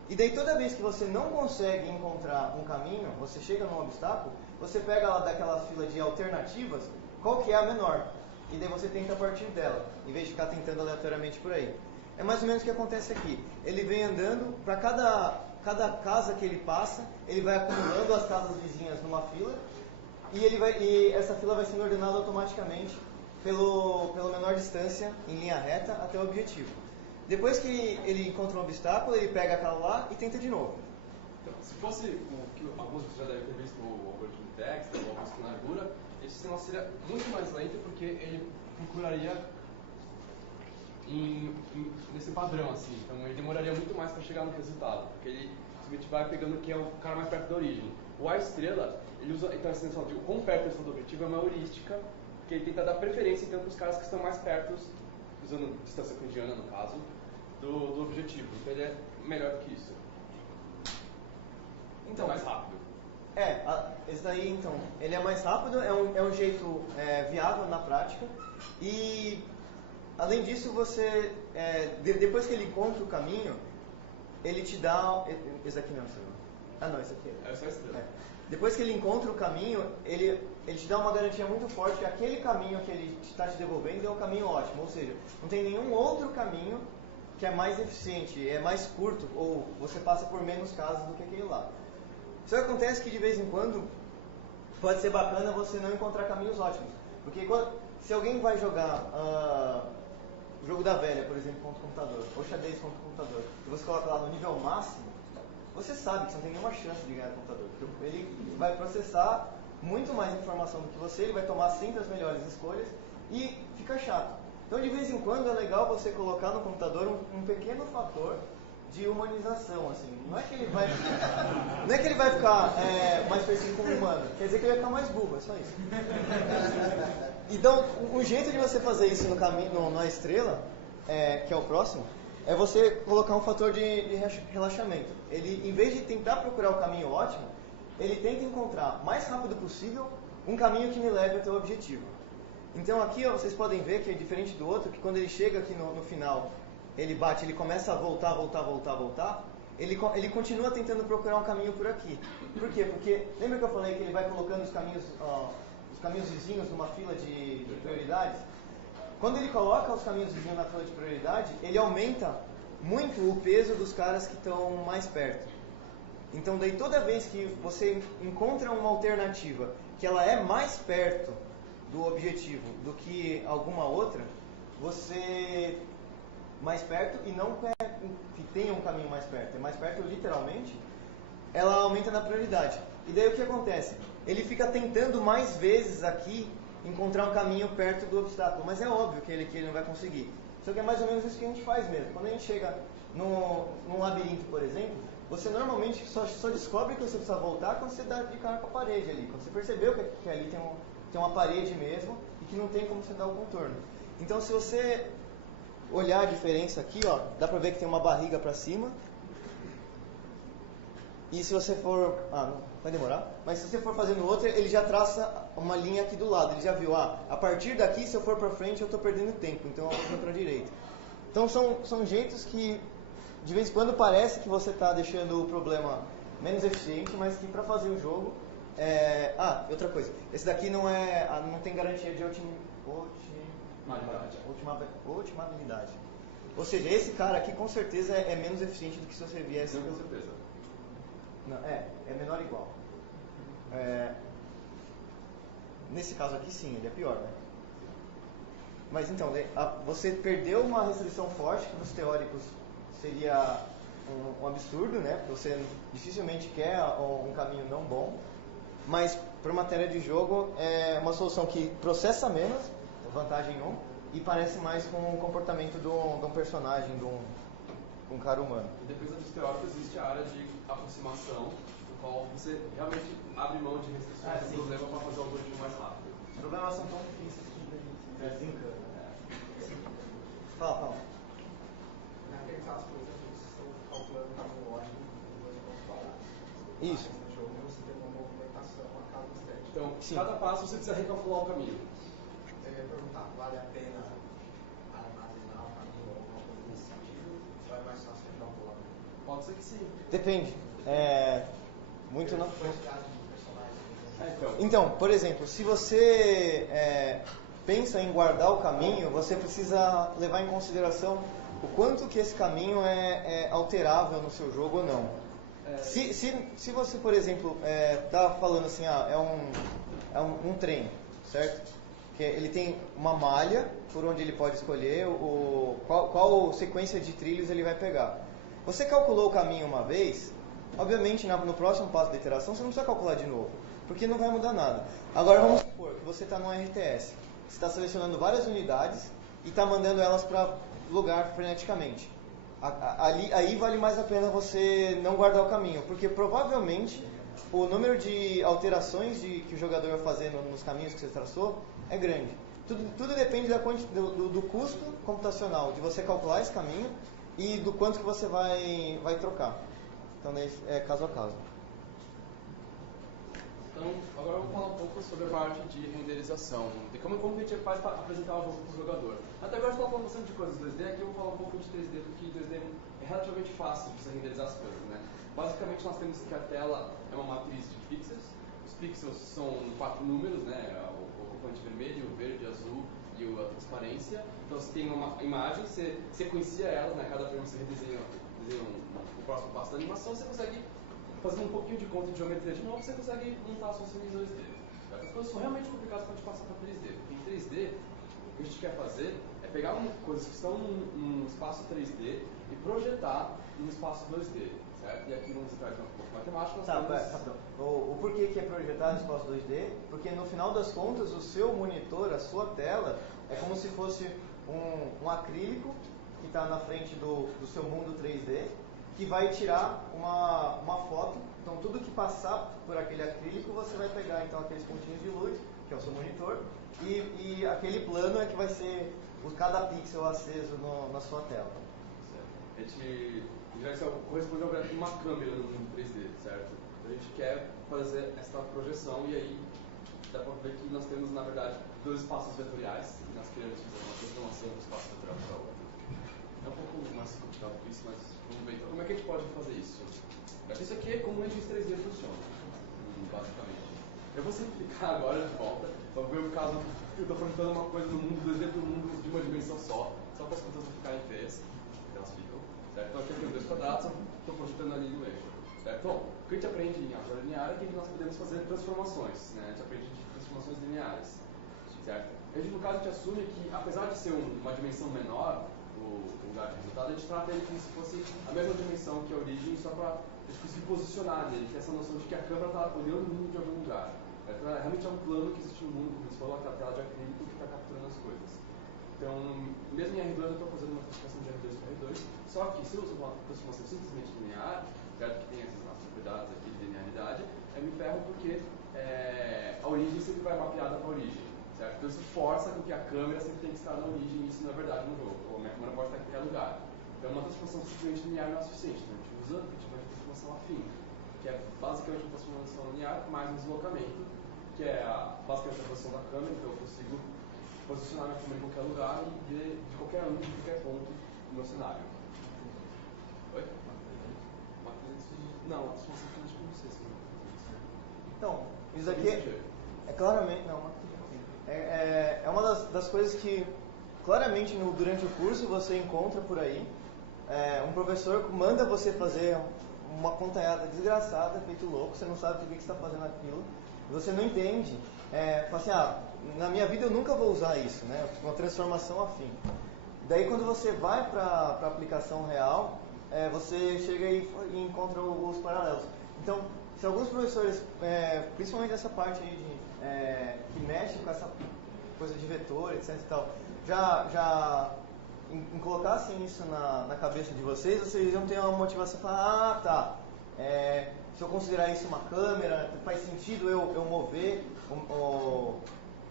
E daí toda vez que você não consegue encontrar um caminho, você chega num obstáculo, você pega lá daquela fila de alternativas, qual que é a menor? E daí você tenta partir dela, em vez de ficar tentando aleatoriamente por aí. É mais ou menos o que acontece aqui. Ele vem andando, para cada casa que ele passa, ele vai acumulando as casas vizinhas numa fila, e essa fila vai sendo ordenada automaticamente pela menor distância em linha reta até o objetivo. Depois que ele encontra um obstáculo, ele pega aquela lá e tenta de novo. Então, se fosse o que alguns já devem ter visto o algoritmo de Dexter ou algo na largura, esse sistema seria muito mais lento porque ele procuraria nesse padrão, assim. Então ele demoraria muito mais para chegar no resultado, porque ele simplesmente vai pegando quem é o cara mais perto da origem. O A estrela, ele usa, então essa noção de o quão perto está do objetivo é uma heurística, que ele tenta dar preferência então para os caras que estão mais perto, usando distância euclidiana no caso, do objetivo. Então ele é melhor do que isso. Então, mais rápido. Esse daí, então, ele é mais rápido, é um jeito viável na prática. E, além disso, você, depois que ele encontra o caminho, ele te dá... Esse aqui não, senhor. Ah, não, esse aqui é só estrela. Depois que ele encontra o caminho, ele te dá uma garantia muito forte que aquele caminho que ele está te devolvendo é um caminho ótimo. Ou seja, não tem nenhum outro caminho que é mais eficiente, é mais curto, ou você passa por menos casas do que aquele lá. Só que acontece que de vez em quando pode ser bacana você não encontrar caminhos ótimos. Porque se alguém vai jogar o jogo da velha, por exemplo, contra o computador, ou xadrez contra o computador, e você coloca lá no nível máximo, você sabe que você não tem nenhuma chance de ganhar o computador. Porque ele vai processar muito mais informação do que você, ele vai tomar sempre as melhores escolhas e fica chato. Então, de vez em quando, é legal você colocar no computador um pequeno fator de humanização, assim. Não é que ele vai ficar mais parecido com um humano, quer dizer que ele vai ficar mais burro, é só isso. Então, o jeito de você fazer isso na estrela, que é o próximo, é você colocar um fator de relaxamento. Ele, em vez de tentar procurar o caminho ótimo, ele tenta encontrar o mais rápido possível um caminho que me leve até o objetivo. Então aqui vocês podem ver que é diferente do outro, que quando ele chega aqui no final, ele bate, ele começa a voltar, ele continua tentando procurar um caminho por aqui. Por quê? Porque, lembra que eu falei que ele vai colocando os caminhos vizinhos numa fila de prioridades? Quando ele coloca os caminhos vizinhos na fila de prioridade, ele aumenta muito o peso dos caras que estão mais perto. Então daí toda vez que você encontra uma alternativa que ela é mais perto do objetivo do que alguma outra, você mais perto e não que tenha um caminho mais perto, é mais perto literalmente, ela aumenta na prioridade. E daí o que acontece? Ele fica tentando mais vezes aqui encontrar um caminho perto do obstáculo, mas é óbvio que ele não vai conseguir. Só que é mais ou menos isso que a gente faz mesmo. Quando a gente chega num labirinto, por exemplo, você normalmente só descobre que você precisa voltar quando você dá de cara com a parede ali, quando você percebeu que ali tem uma parede mesmo e que não tem como você dar o contorno. Então, se você olhar a diferença aqui, ó, dá pra ver que tem uma barriga pra cima. E se você for... não vai demorar. Mas se você for fazendo outra, ele já traça uma linha aqui do lado. Ele já viu, a partir daqui, se eu for pra frente, eu estou perdendo tempo. Então eu vou pra direita. Então são jeitos que, de vez em quando, parece que você está deixando o problema menos eficiente, mas que para fazer o jogo... outra coisa. Esse daqui não tem garantia de ultimabilidade. Ou seja, esse cara aqui com certeza é menos eficiente do que se você viesse... Não, com certeza. Não, é menor ou igual. Nesse caso aqui sim, ele é pior, né? Mas então, você perdeu uma restrição forte, que nos teóricos seria um absurdo, né? Porque você dificilmente quer um caminho não bom. Mas para matéria de jogo, é uma solução que processa menos, vantagem 1, e parece mais com o comportamento de um personagem, de um cara humano. E depois dos teóricos existe a área de aproximação, no qual você realmente abre mão de restrições do problema para fazer o algoritmo mais rápido. Os problemas são tão difíceis que a gente desencana. Fala. Naquele caso, por exemplo, vocês estão calculando o caminho lógico em 2 pontos parados. Isso. No jogo você tem uma movimentação a cada instante. Então, cada passo você precisa recalcular o caminho. Eu ia perguntar, vale a pena armazenar o caminho ou alguma coisa nesse sentido? Ou é mais fácil recalcular? Pode ser que sim. Depende. Muito não. Quantidade de personagens. Então, por exemplo, se você pensa em guardar o caminho, você precisa levar em consideração o quanto que esse caminho é alterável no seu jogo ou não. Se você, por exemplo, está falando assim, é um trem, certo? Que ele tem uma malha por onde ele pode escolher qual sequência de trilhos ele vai pegar. Você calculou o caminho uma vez, obviamente no próximo passo da iteração você não precisa calcular de novo, porque não vai mudar nada. Agora vamos supor que você está no RTS, você está selecionando várias unidades e está mandando elas para lugar freneticamente. Aí vale mais a pena você não guardar o caminho, porque provavelmente o número de alterações que o jogador vai fazer nos caminhos que você traçou é grande. Tudo depende do custo computacional, de você calcular esse caminho e do quanto que você vai trocar. Então é caso a caso. Então, agora eu vou falar um pouco sobre a parte de renderização, de como que a gente faz para apresentar o jogo para o jogador. Até agora a gente está falando bastante de coisas 2D, aqui eu vou falar um pouco de 3D, porque 2D é relativamente fácil de você renderizar as coisas, né? Basicamente nós temos que a tela é uma matriz de pixels, os pixels são 4 números, né? O componente vermelho, o verde, o azul e a transparência. Então você tem uma imagem, você sequencia elas, né? Cada frame você desenha o próximo passo da animação, você consegue, fazendo um pouquinho de conta de geometria de novo, você consegue montar as funções em 2D. As coisas são realmente complicadas para a gente passar para 3D. Porque em 3D, o que a gente quer fazer é pegar coisas que estão num espaço 3D e projetar num espaço 2D, certo? E aqui vamos entrar em um pouco matemático. O porquê que é projetar no espaço 2D? Porque no final das contas, o seu monitor, a sua tela, é como se fosse um acrílico que está na frente do seu mundo 3D, que vai tirar uma foto. Então tudo que passar por aquele acrílico você vai pegar então aqueles pontinhos de luz, que é o seu monitor, e aquele plano é que vai ser cada pixel aceso na sua tela. A gente corresponde ao gráfico de uma câmera no mundo 3D, certo? Então a gente quer fazer essa projeção e aí dá para ver que nós temos na verdade 2 espaços vetoriais e nós queremos fazer uma transformação do espaço vetorial para outro. É um pouco mais complicado que isso, mas vamos ver. Então, como é que a gente pode fazer isso? Isso aqui é como o Engine 3D funciona, basicamente. Eu vou simplificar agora de volta, para ver o caso que eu estou apresentando uma coisa no mundo 2D para um mundo de uma dimensão só para as contas não ficarem feias, que elas ficam. Certo? Então, aqui eu tenho 2 quadrados, estou projetando ali no eixo. Certo? Bom, o que a gente aprende em álgebra linear é que nós podemos fazer transformações. Né? A gente aprende de transformações lineares. Certo? No caso, a gente assume que, apesar de ser uma dimensão menor, o lugar de resultado, a gente trata ele como se fosse a mesma dimensão que a origem, só para a gente conseguir posicionar nele, ter essa noção de que a câmera está olhando o mundo de algum lugar. Então, realmente é um plano que existe no mundo, como você falou, aquela tela de acrílico que está capturando as coisas. Então, mesmo em R2, eu estou fazendo uma transformação de R2 para R2, só que se eu uso uma transformação simplesmente linear, certo? Que tem essas propriedades aqui de linearidade, eu me ferro porque a origem sempre vai mapeada para a origem. Certo? Então isso força com que a câmera sempre tem que estar na origem, e isso não é verdade no jogo. A minha câmera pode estar em qualquer lugar. Então uma transformação simplesmente linear não é suficiente. Então a gente usa uma transformação afim, que é basicamente uma transformação linear mais um deslocamento, que é basicamente a posição da câmera. Então eu consigo posicionar minha câmera em qualquer lugar e ver de qualquer ângulo, de qualquer ponto do meu cenário. Oi? Não, a transformação frenética não sei se Então, isso aqui é claramente... Não, é uma das coisas que claramente durante o curso você encontra por aí. Um professor manda você fazer uma contanhada desgraçada, feito louco, você não sabe por que você está fazendo aquilo, você não entende. Fala assim, na minha vida eu nunca vou usar isso, né? Uma transformação afim. Daí quando você vai para a aplicação real, você chega e encontra os paralelos. Então, se alguns professores, principalmente essa parte aí que mexe com essa coisa de vetor, etc e tal, já em colocassem isso na cabeça de vocês iam ter uma motivação para falar, ah, tá, se eu considerar isso uma câmera, faz sentido eu mover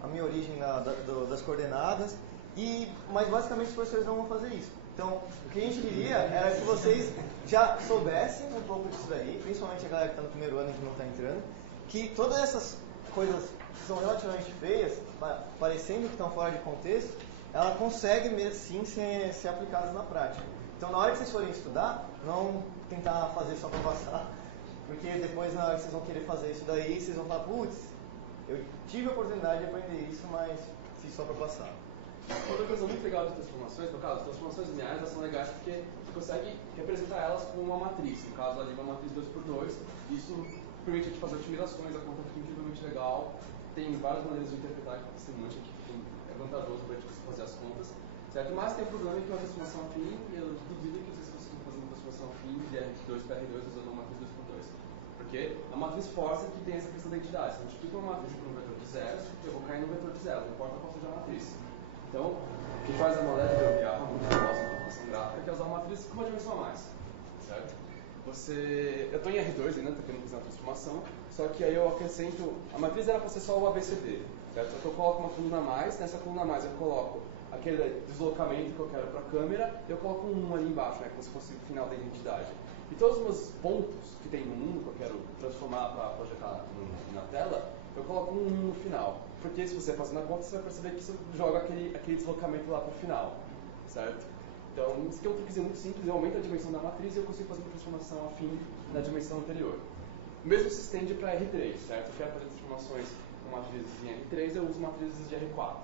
a minha origem das coordenadas, mas basicamente os professores não vão fazer isso. Então, o que a gente queria era que vocês já soubessem um pouco disso daí, principalmente a galera que está no primeiro ano e que não está entrando, que todas essas coisas que são relativamente feias, parecendo que estão fora de contexto, ela consegue sim ser aplicadas na prática. Então, na hora que vocês forem estudar, não tentar fazer só para passar, porque depois, na hora que vocês vão querer fazer isso daí, vocês vão falar, putz, eu tive a oportunidade de aprender isso, mas fiz só para passar. Outra coisa muito legal de transformações, no caso, transformações lineares, elas são legais porque você consegue representar elas com uma matriz. No caso, ali, uma matriz 2x2. Isso permite a gente fazer otimizações, a conta fica incrivelmente legal. Tem várias maneiras de interpretar, que tem um monte aqui que é vantajoso para a gente fazer as contas. Certo? Mas tem um problema que é a transformação afim, e eu duvido que vocês consigam fazer uma transformação afim de R2 para R2 usando uma matriz 2x2. Porque a matriz força que tem essa questão da identidade. Se eu multiplico uma matriz por um vetor de zeros, eu vou cair no vetor de zero, não importa qual seja a matriz. Então, o que faz a molécula gambiarra muito famosa na computação gráfica é usar uma matriz com uma dimensão a mais, certo? Eu estou em R2 ainda, estou querendo fazer uma transformação, só que aí eu acrescento, a matriz era para ser só o ABCD, certo? Só que eu coloco uma coluna a mais, nessa coluna a mais eu coloco aquele deslocamento que eu quero para a câmera, e eu coloco um 1 ali embaixo, né, como se fosse o final da identidade. E todos os meus pontos que tem no mundo, que eu quero transformar para projetar na tela, eu coloco um 1 no final. Porque se você fazer na conta, você vai perceber que isso joga aquele deslocamento lá para o final, certo? Então, isso aqui é um truquezinho muito simples, eu aumento a dimensão da matriz e eu consigo fazer uma transformação afim na dimensão anterior. O mesmo se estende para R3, certo? Eu quero fazer transformações com matrizes em R3, eu uso matrizes de R4.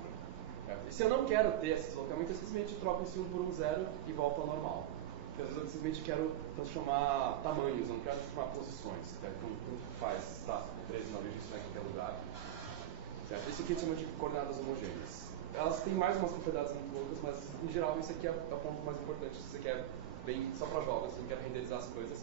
Certo? E se eu não quero ter esse deslocamento, eu simplesmente troco esse 1 por um 0 e volto ao normal. Porque às vezes eu simplesmente quero transformar tamanhos, eu não quero transformar posições, certo? Então, tanto faz, tá, 13 na origem, isso é em qualquer lugar. Certo? Isso aqui a gente chama de coordenadas homogêneas. Elas têm mais umas propriedades muito loucas, mas em geral isso aqui é o ponto mais importante. Se você quer bem só para jogos, se você quer renderizar as coisas,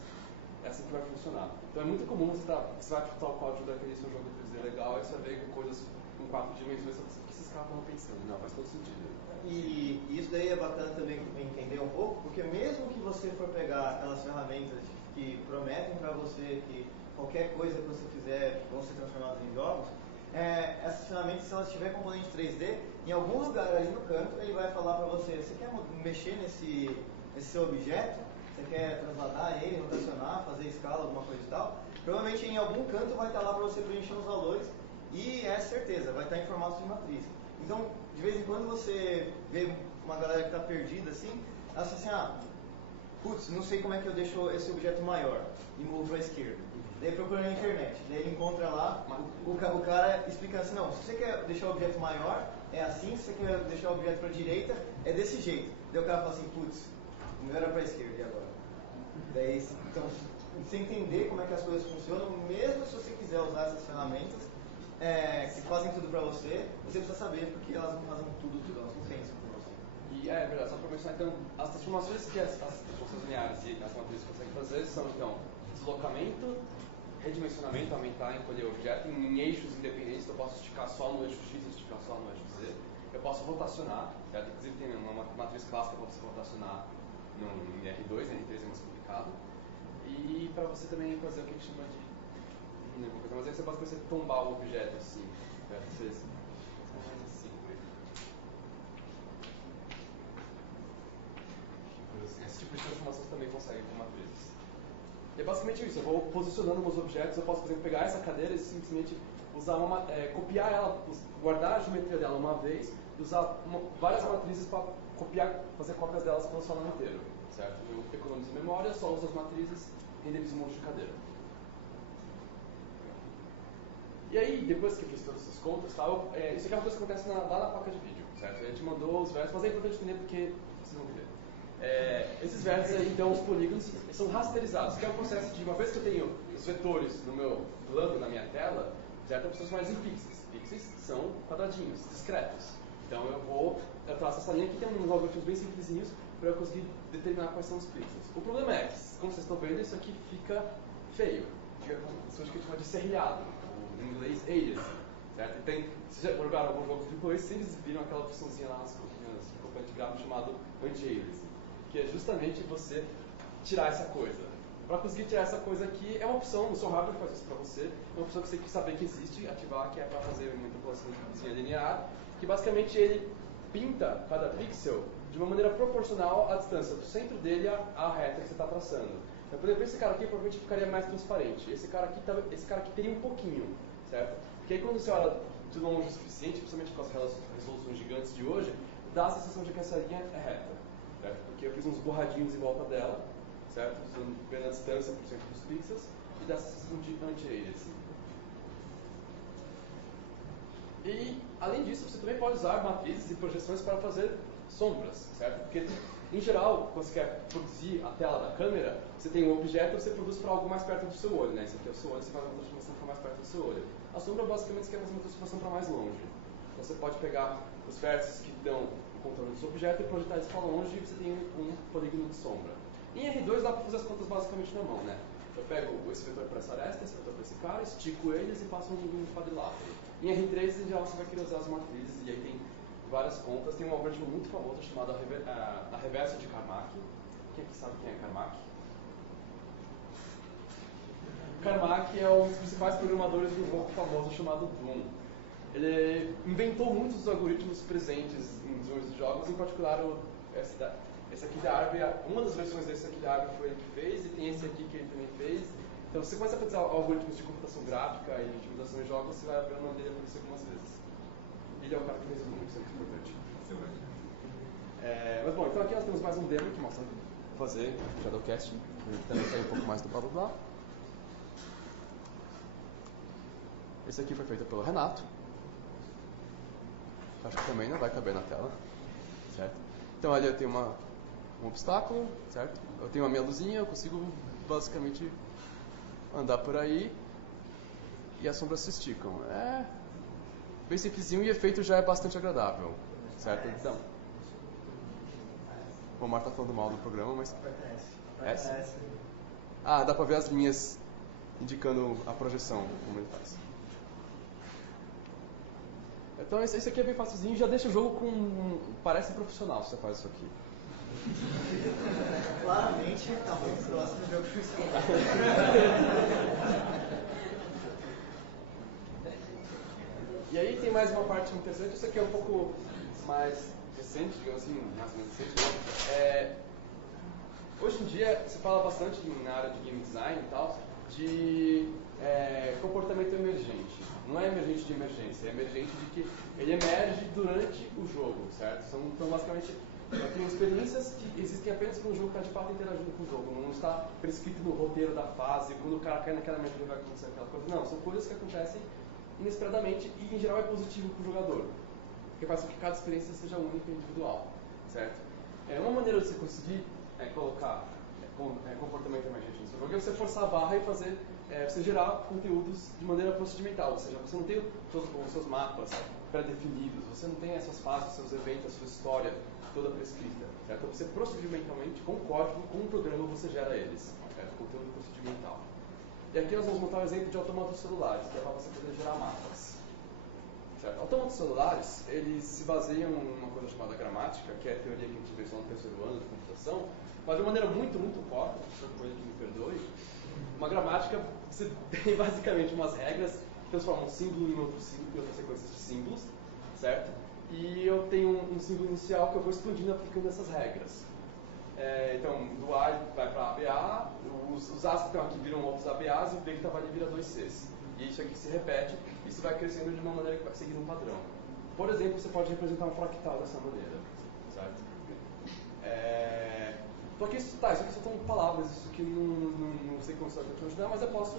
é assim que vai funcionar. Então é muito comum você vai captar o código daquele seu jogo 3D legal, aí você vai ver que coisas com 4 dimensões, o que esses caras estão pensando? Não, faz todo sentido. E isso daí é bacana também entender um pouco, porque mesmo que você for pegar aquelas ferramentas que prometem para você que qualquer coisa que você fizer vão ser transformadas em jogos, essas ferramentas, se elas tiverem componente 3D, em algum lugar ali no canto ele vai falar para você quer mexer nesse seu objeto? Você quer transladar ele, rotacionar, fazer escala, alguma coisa e tal? Provavelmente em algum canto vai estar lá para você preencher os valores e é certeza, vai estar em formato de matriz. Então, de vez em quando você vê uma galera que está perdida assim, ela fala assim, putz, não sei como é que eu deixo esse objeto maior e movo para a esquerda. Daí procura na internet, daí ele encontra lá o cara explicando assim, não, se você quer deixar o objeto maior, é assim, se você quer deixar o objeto para a direita, é desse jeito. Daí o cara fala assim, putz, o meu era para a esquerda, e agora? Daí, então, você entender como é que as coisas funcionam, mesmo se você quiser usar essas ferramentas, que fazem tudo para você precisa saber, porque elas não fazem tudo, elas não pensam por você. E é verdade, só para mencionar, então, as transformações que as transformações lineares e as matrizes conseguem fazer são, então, deslocamento, redimensionamento, aumentar, encolher o objeto em eixos independentes, eu posso esticar só no eixo X e esticar só no eixo Z. Eu posso rotacionar, certo? Inclusive tem uma matriz clássica para você rotacionar em R2, em R3 é mais complicado. E para você também fazer o que a gente chama de... não lembro coisa, mas aí você basicamente tombar o objeto assim, certo? Esse tipo de transformações também consegue com matrizes. E é basicamente isso, eu vou posicionando meus objetos, eu posso, por exemplo, pegar essa cadeira e simplesmente usar copiar ela, guardar a geometria dela uma vez e usar várias matrizes para fazer cópias delas pelo salão inteiro, certo? Eu economizo memória, só uso as matrizes e renderizo um monte de cadeira. E aí, depois que eu fiz todas essas contas, isso aqui é uma coisa que acontece lá na placa de vídeo, certo? A gente mandou os vértices, mas é importante entender porque vocês vão ver. Esses vértices aí, então, os polígonos, eles são rasterizados, que é o processo de, uma vez que eu tenho os vetores no meu plano, na minha tela, certo? Eu preciso mais em pixels. Pixels são quadradinhos, discretos. Então eu traço essa linha aqui, tem uns algoritmos bem simplesinhos para eu conseguir determinar quais são os pixels. O problema é que, como vocês estão vendo, isso aqui fica feio, que a gente chama de serrilhado, ou em inglês alias, certo? E tem, se já jogaram algum jogo de AAA, vocês viram aquela opçãozinha lá nas componentes gráficos chamado anti-aliasing, que é justamente você tirar essa coisa. Para conseguir tirar essa coisa aqui, é uma opção, o seu hardware faz isso para você, é uma opção que você tem que saber que existe, ativar, que é para fazer uma manipulação linear, que basicamente ele pinta cada pixel de uma maneira proporcional à distância do centro dele à reta que você está traçando. Então, por exemplo, esse cara aqui provavelmente ficaria mais transparente, esse cara aqui teria um pouquinho, certo? Porque aí quando você olha de longe o suficiente, principalmente com as resoluções gigantes de hoje, dá a sensação de que essa linha é reta, certo? Porque eu fiz uns borradinhos em volta dela, certo? Usando bem a distância por cento dos pixels, e dá a sensação de anti-aliasing. E, além disso, você também pode usar matrizes e projeções para fazer sombras, certo? Porque, em geral, quando você quer produzir a tela da câmera, você tem um objeto e você produz para algo mais perto do seu olho, né? Esse aqui é o seu olho, você faz uma transformação para mais perto do seu olho. A sombra, basicamente, você quer fazer uma transformação para mais longe. Então, você pode pegar os vértices que dão o contorno do seu objeto e projetar eles para longe e você tem um polígono de sombra. Em R2 dá para fazer as contas basicamente na mão, né? Eu pego esse vetor para essa aresta, esse vetor para esse cara, estico eles e faço um quadrilátero. Em R3, em geral, você vai querer usar as matrizes, e aí tem várias contas. Tem um algoritmo muito famoso chamado a reversa de Carmack. Quem aqui sabe quem é Carmack? Carmack é um dos principais programadores de um jogo famoso chamado Doom. Ele inventou muitos dos algoritmos presentes em desenvolvimento de jogos, em particular esse aqui da árvore, uma das versões desse aqui da árvore foi ele que fez, e tem esse aqui que ele também fez. Então, você começa a fazer algoritmos de computação gráfica e de otimização de jogos, você vai ver o nome dele aparecer algumas vezes. Ele é o cara que fez o Doom, isso é muito importante. Mas bom, então aqui nós temos mais um demo que mostra fazer Shadowcasting. Ele também tem um pouco mais do blá blá blá. Esse aqui foi feito pelo Renato. Acho que também não vai caber na tela, certo? Então ali eu tenho um obstáculo, certo? Eu tenho a minha luzinha, eu consigo basicamente andar por aí e as sombras se esticam. É bem simplesinho e o efeito já é bastante agradável, certo? Então, o Omar está falando mal do programa, mas... S? Ah, dá para ver as linhas indicando a projeção, como ele faz. Então esse aqui é bem facilzinho, já deixa o jogo com... parece profissional se você faz isso aqui. Claramente está muito próximo do jogo profissional. E aí tem mais uma parte interessante, isso aqui é um pouco mais recente, digamos assim, mais ou menos recente. Hoje em dia se fala bastante na área de game design e tal, de comportamento emergente. Não é emergente de emergência, é emergente de que ele emerge durante o jogo, certo? Então basicamente tem experiências que existem apenas quando o jogo está de fato interagindo com o jogo, não está prescrito no roteiro da fase, quando o cara cai naquela mesa vai acontecer aquela coisa. Não, são coisas que acontecem inesperadamente e em geral é positivo para o jogador, porque faz com que cada experiência seja única e individual, certo? Uma maneira de você conseguir colocar comportamento emergente no seu jogo é você forçar a barra e fazer você gerar conteúdos de maneira procedimental, ou seja, você não tem os seus mapas pré-definidos, você não tem as suas fases, os seus eventos, a sua história toda prescrita, certo? Você procedimentalmente, com código, com um programa, você gera eles, certo? Conteúdo procedimental. E aqui nós vamos montar um exemplo de autômatos celulares, que é para você poder gerar mapas. Certo? Autômatos celulares, eles se baseiam em uma coisa chamada gramática, que é a teoria que a gente vê só no terceiro ano de computação, mas de maneira muito, muito pobre, por ele que me perdoe. Uma gramática, você tem basicamente umas regras que transformam um símbolo em outro símbolo, em outras sequências de símbolos, certo? E eu tenho um símbolo inicial que eu vou expandindo aplicando essas regras. Então, do A vai para ABA, os A's que estão aqui viram outros ABAs e o B que estava ali vira 2Cs. E isso aqui se repete, isso vai crescendo de uma maneira que vai seguir um padrão. Por exemplo, você pode representar um fractal dessa maneira, certo? Então aqui, isso aqui só são palavras, isso aqui não sei como você vai te ajudar, mas eu posso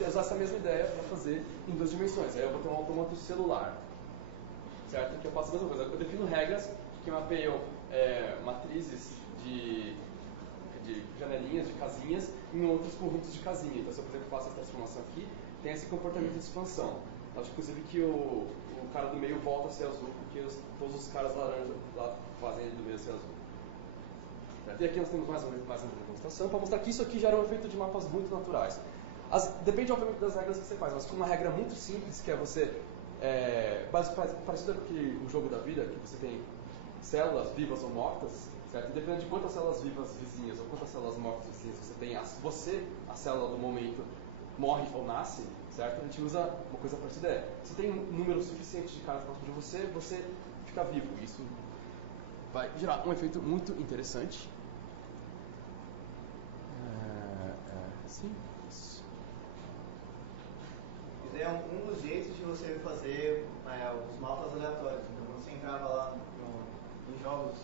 usar essa mesma ideia para fazer em 2 dimensões. Aí eu vou ter um autômato celular, certo? Que eu faço a mesma coisa. Eu defino regras que mapeiam matrizes de janelinhas, de casinhas, em outros conjuntos de casinha. Então, se eu, por exemplo, faço essa transformação aqui, tem esse comportamento de expansão. Acho, inclusive, que o cara do meio volta a ser azul, porque todos os caras laranjas lá fazem ele do meio ser azul. Certo? E aqui nós temos mais uma demonstração para mostrar que isso aqui gera um efeito de mapas muito naturais. Depende, obviamente, das regras que você faz, mas com uma regra muito simples, que é você... parecido com o jogo da vida, que você tem células vivas ou mortas, certo? E dependendo de quantas células vivas vizinhas ou quantas células mortas vizinhas você tem, a célula do momento, morre ou nasce, certo? A gente usa uma coisa parecida. Se tem um número suficiente de caras próximo de você, você fica vivo. Isso vai gerar um efeito muito interessante. Sim. Isso é um dos jeitos de você fazer os mapas aleatórios. Então, quando você entrava lá em jogos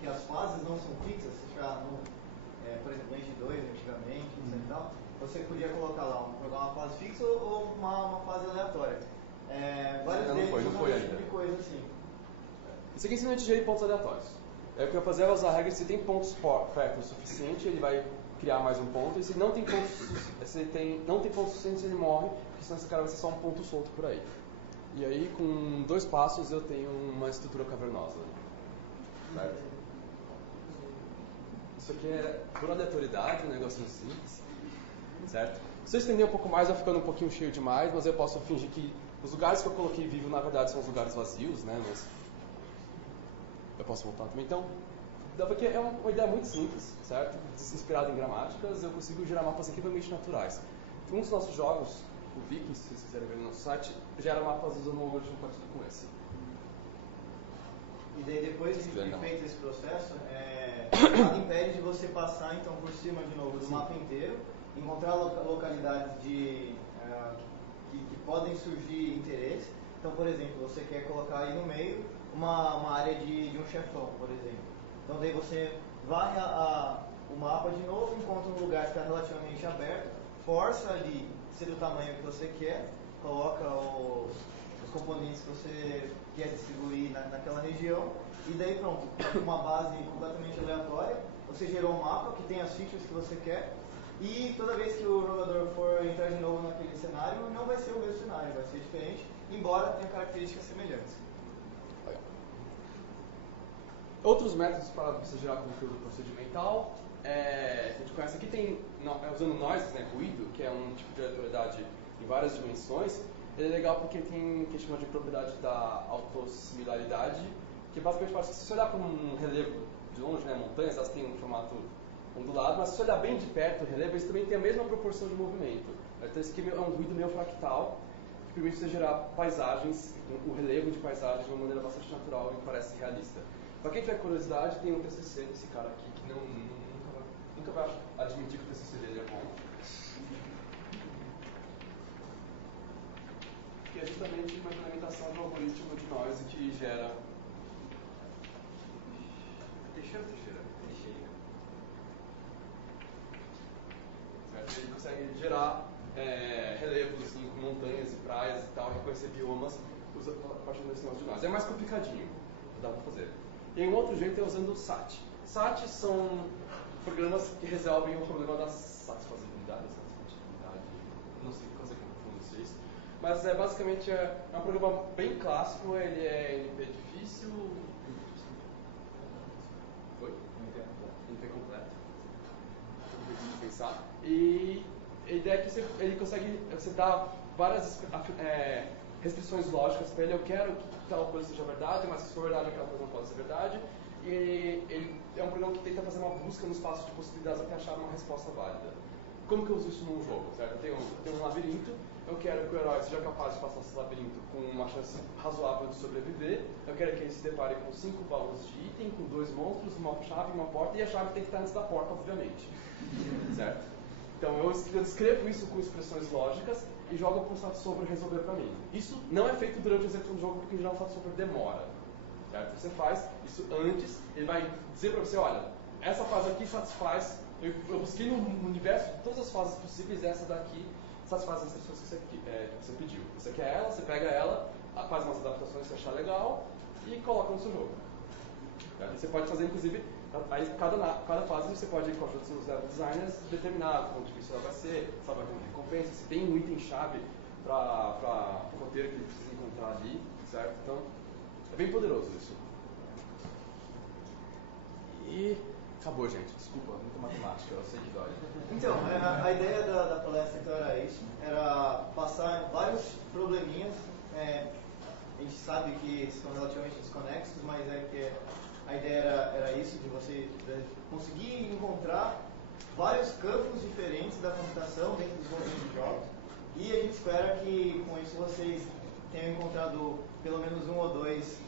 que as fases não são fixas, você chegava por exemplo, Age 2 antigamente, etc e tal, você podia colocar lá, jogar uma fase fixa ou uma fase aleatória. Vários deles usam esse tipo de coisa assim. Isso aqui ensina a gente pontos aleatórios. O que eu fazia é usar a regra, se tem pontos perto o suficiente, ele vai criar mais um ponto, e se não tem pontos suficientes, ele morre, porque senão esse cara vai ser só um ponto solto por aí. E aí, com 2 passos, eu tenho uma estrutura cavernosa. Certo? Isso aqui é por aleatoriedade, um negocinho simples. Certo? Se eu estender um pouco mais, vai ficando um pouquinho cheio demais, mas eu posso fingir que os lugares que eu coloquei vivo, na verdade, são os lugares vazios, né? Mas eu posso voltar também. Então, porque é uma ideia muito simples, certo? Inspirada em gramáticas, eu consigo gerar mapas incrivelmente naturais. Um dos nossos jogos, o Vikings, se vocês quiserem ver no nosso site, gera mapas usando um algoritmo parecido com esse. E daí, depois de feito esse processo, nada impede de você passar então por cima de novo do mapa inteiro, encontrar localidades que podem surgir interesse. Então, por exemplo, você quer colocar aí no meio uma área de um chefão, por exemplo. Então, daí você varre o mapa de novo, encontra um lugar que está relativamente aberto, força ali ser do tamanho que você quer, coloca os componentes que você quer distribuir naquela região, e daí pronto, com uma base completamente aleatória, você gerou um mapa que tem as features que você quer, e toda vez que o jogador for entrar de novo naquele cenário, não vai ser o mesmo cenário, vai ser diferente, embora tenha características semelhantes. Outros métodos para você gerar conteúdo procedimental, a gente conhece aqui, usando noise, né, ruído, que é um tipo de aleatoriedade em várias dimensões. Ele é legal porque tem o que a gente chama de propriedade da autossimilaridade, que basicamente faz que se você olhar para um relevo de longe, né, montanhas, elas têm um formato ondulado, mas se você olhar bem de perto o relevo, eles também têm a mesma proporção de movimento. Então esse aqui é um ruído meio fractal, que permite você gerar paisagens, o relevo de paisagens de uma maneira bastante natural e parece realista. Para quem tiver curiosidade, tem um TCC desse cara aqui que nunca vai admitir que o TCC dele é bom. Que é justamente uma implementação do algoritmo de noise que gera... Teixeira. Certo? Ele consegue gerar relevos assim, com montanhas e praias e tal, reconhecer biomas a partir desse negócio de noise. É mais complicadinho, dá para fazer. E um outro jeito é usando o SAT. SAT são programas que resolvem o problema da satisfazibilidade, não sei fazer como vocês. Mas basicamente é um programa bem clássico, ele é NP difícil. Foi? NP completo. Pensar. E a ideia é que ele consegue, você dá várias restrições lógicas para ele. Eu quero que tal coisa seja verdade, mas se for verdade aquela coisa não pode ser verdade. E ele é um programa que tenta fazer uma busca no espaço de possibilidades até achar uma resposta válida. Como que eu uso isso num jogo? Certo? Eu tenho um labirinto, eu quero que o herói seja capaz de passar esse labirinto com uma chance razoável de sobreviver, eu quero que ele se depare com 5 baús de item, com 2 monstros, uma chave e uma porta, e a chave tem que estar antes da porta, obviamente. Certo? Então eu descrevo isso com expressões lógicas e jogo para o SAT-Solver resolver para mim. Isso não é feito durante a execução do jogo, porque em geral o SAT-Solver demora. Certo? Você faz isso antes, ele vai dizer para você, olha, essa fase aqui satisfaz, eu busquei no universo de todas as fases possíveis, essa daqui satisfaz as instruções que você pediu. Você quer ela, você pega ela, faz umas adaptações que você achar legal e coloca no seu jogo. Certo? Você pode fazer, inclusive, aí cada fase você pode ir com a ajuda dos seus level designers determinar quão difícil ela vai ser, se ela vai ter uma recompensa, se tem um item-chave para o roteiro que ele precisa encontrar ali, certo? Então, é bem poderoso isso. E Acabou, gente. Desculpa, muita matemática, eu sei que dói. Então, a ideia da palestra então era isso, era passar vários probleminhas. A gente sabe que são relativamente desconexos, mas é que a ideia era isso, de você conseguir encontrar vários campos diferentes da computação dentro do desenvolvimento de jogos. E a gente espera que com isso vocês tenham encontrado pelo menos um ou dois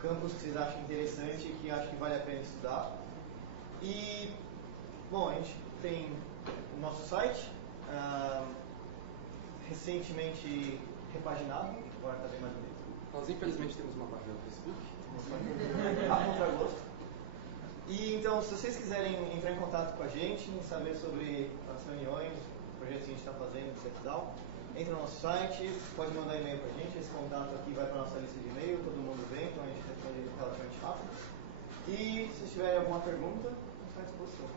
campos que vocês acham interessante e que acham que vale a pena estudar. E, bom, a gente tem o nosso site, recentemente repaginado, agora está bem mais bonito. Nós, infelizmente, temos uma página no Facebook. A contragosto. E, então, se vocês quiserem entrar em contato com a gente, saber sobre as reuniões, projetos que a gente está fazendo do Setdown, entra no nosso site, pode mandar e-mail para a gente, esse contato aqui vai para a nossa lista de e-mail, todo mundo vem, então a gente responde relativamente rápido. E se tiverem alguma pergunta, a gente está à disposição.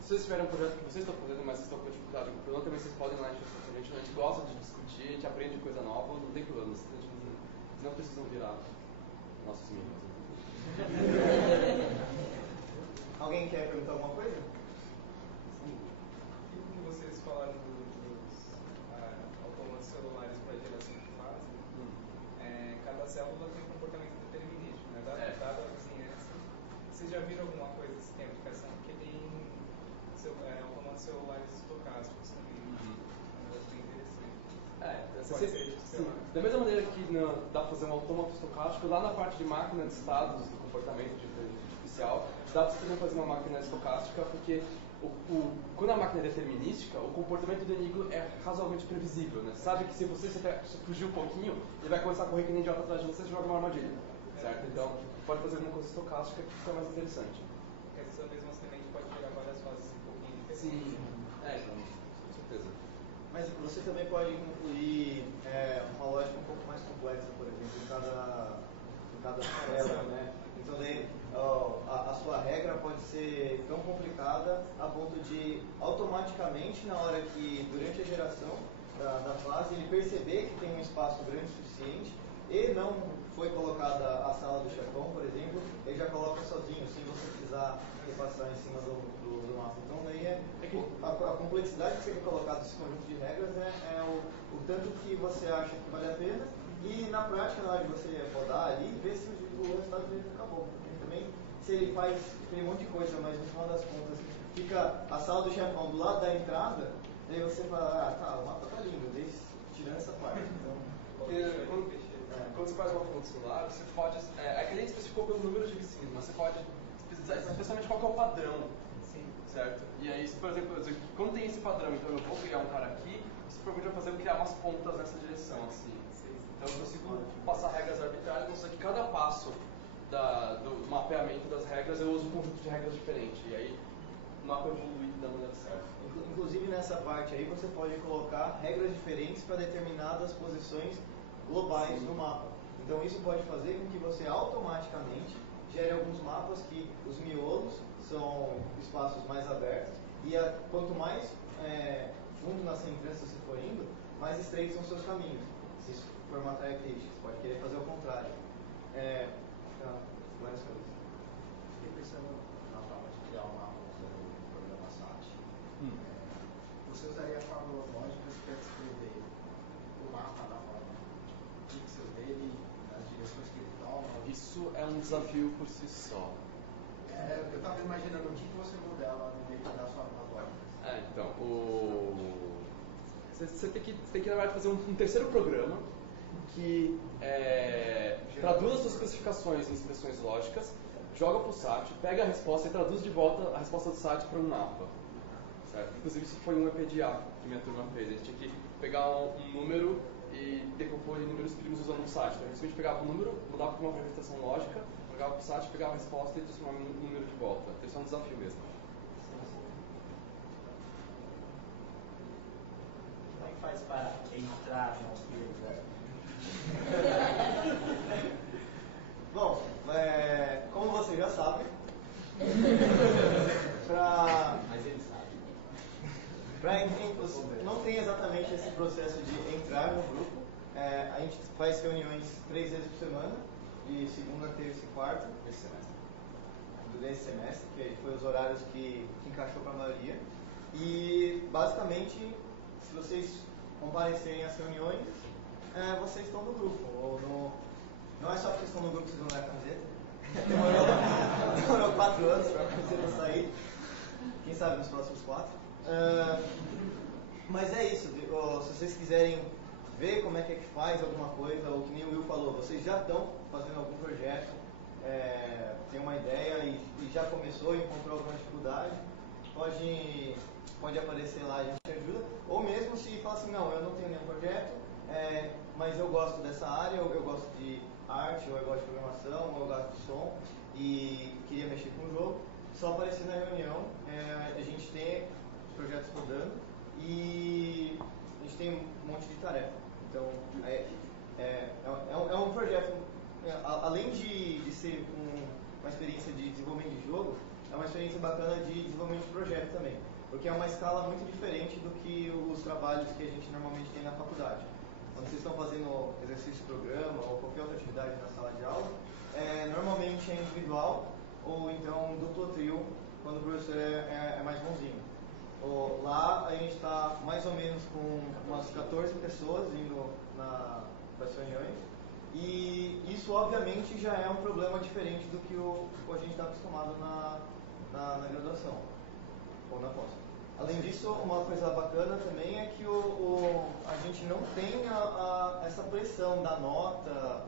Se vocês tiverem um projeto que vocês estão fazendo, mas vocês estão com dificuldade com o problema, também vocês podem ir lá a gente gosta de discutir, a gente aprende coisa nova, não tem problema, vocês não precisam virar nossos meninos. Alguém quer perguntar alguma coisa? Sim. O que vocês falaram dos automatos celulares para geração de fase, cada célula tem um comportamento determinístico, né? Dada a vizinhança. Vocês já viram alguma coisa desse tempo de educação? Porque tem automatos celulares estocásticos também. É um negócio bem interessante. Da mesma maneira que dá para fazer um autômato estocástico, lá na parte de máquina de estados do comportamento de inteligência artificial, dá para você também fazer uma máquina estocástica, porque quando a máquina é determinística, o comportamento do inimigo é razoavelmente previsível. Né? Você sabe que se você fugir um pouquinho, ele vai começar a correr que nem idiota atrás de você e joga uma armadilha. Certo? Então, pode fazer alguma coisa estocástica que fica mais interessante. Porque essa mesma semente pode gerar várias fases um pouquinho diferentes. Sim, então, com certeza. Mas você também pode incluir uma lógica um pouco mais complexa, por exemplo, em cada célula, né? Então daí a sua regra pode ser tão complicada a ponto de automaticamente, na hora que, durante a geração da fase, ele perceber que tem um espaço grande o suficiente e não foi colocada a sala do chefão, por exemplo, ele já coloca sozinho, sem você precisar repassar em cima do mapa. Então daí a complexidade que você quer colocar desse conjunto de regras é o tanto que você acha que vale a pena e na prática, na hora de você rodar ali, ver se o resultado dele acabou. Porque também, se ele faz aquele monte de coisa, mas no final das contas fica a sala do chefão do lado da entrada, daí você fala, o mapa tá lindo, tirando essa parte. Então, quando você faz uma fonte celular, você pode. É que a gente especificou pelo número de vizinhos, mas você pode especificar especialmente qual que é o padrão. Sim. Certo? E aí, por exemplo, quando tem esse padrão, então eu vou criar um cara aqui, isso provavelmente vai fazer eu criar umas pontas nessa direção, assim. Então eu consigo passar regras arbitrárias, não sei que cada passo do mapeamento das regras eu uso um conjunto de regras diferente. E aí o mapa evolui da maneira certa. Inclusive nessa parte aí você pode colocar regras diferentes para determinadas posições globais no mapa. Então isso pode fazer com que você automaticamente gere alguns mapas que os miolos são espaços mais abertos e quanto mais fundo nas entranças você for indo, mais estreitos são seus caminhos. Se isso for uma característica, você pode querer fazer o contrário. Fiquei pensando na forma de criar um mapa usando o programa SAT. Você usaria fórmulas lógicas para descrever o mapa na forma pixel dele, nas direções que ele toma? Isso é um desafio por si só. Eu estava imaginando o que você modela no meio das fórmulas lógicas. Então, você tem que, na verdade, fazer um terceiro programa que traduz as suas especificações em expressões lógicas, joga para o SAT, pega a resposta e traduz de volta a resposta do SAT para um mapa. Certo? Inclusive, isso foi um EPDA que minha turma fez. A gente tinha que pegar um número e decompor em números primos usando um SAT. Então, a gente pegava o número, mudava para uma representação lógica, jogava para o SAT, pegava a resposta e transformava em um número de volta. Então, isso é um desafio mesmo. Como é que faz para entrar no arquivo? Bom, como você já sabe, Mas ele sabe. Não tem exatamente esse processo de entrar no grupo. A gente faz reuniões 3 vezes por semana, de segunda, terça e quarta. Esse semestre. desse semestre, que foi os horários que encaixou para a maioria. E, basicamente, se vocês comparecerem às reuniões, vocês estão no grupo. Não é só porque estão no grupo que vocês vão dar a camiseta. Demorou 4 anos para a camiseta sair. Quem sabe nos próximos 4. Mas é isso. Se vocês quiserem ver como é que faz alguma coisa, ou que nem o Will falou, vocês já estão fazendo algum projeto, tem uma ideia e já começou e encontrou alguma dificuldade, pode aparecer lá, a gente ajuda. Ou mesmo se fala assim, não, eu não tenho nenhum projeto, mas eu gosto dessa área, eu gosto de arte, ou eu gosto de programação, ou eu gosto de som, e queria mexer com o jogo, só aparecer na reunião. A gente tem projetos rodando e a gente tem um monte de tarefa. Então, é um projeto, além de ser uma experiência de desenvolvimento de jogo, é uma experiência bacana de desenvolvimento de projeto também, porque é uma escala muito diferente do que os trabalhos que a gente normalmente tem na faculdade. Quando vocês estão fazendo exercício de programa ou qualquer outra atividade na sala de aula, normalmente é individual ou então duplo ou trio, quando o professor é mais bonzinho. Lá a gente está mais ou menos com umas 14 pessoas indo para as reuniões, e isso obviamente já é um problema diferente do que a gente está acostumado na graduação ou na pós. Além disso, uma coisa bacana também é que a gente não tem essa pressão da nota,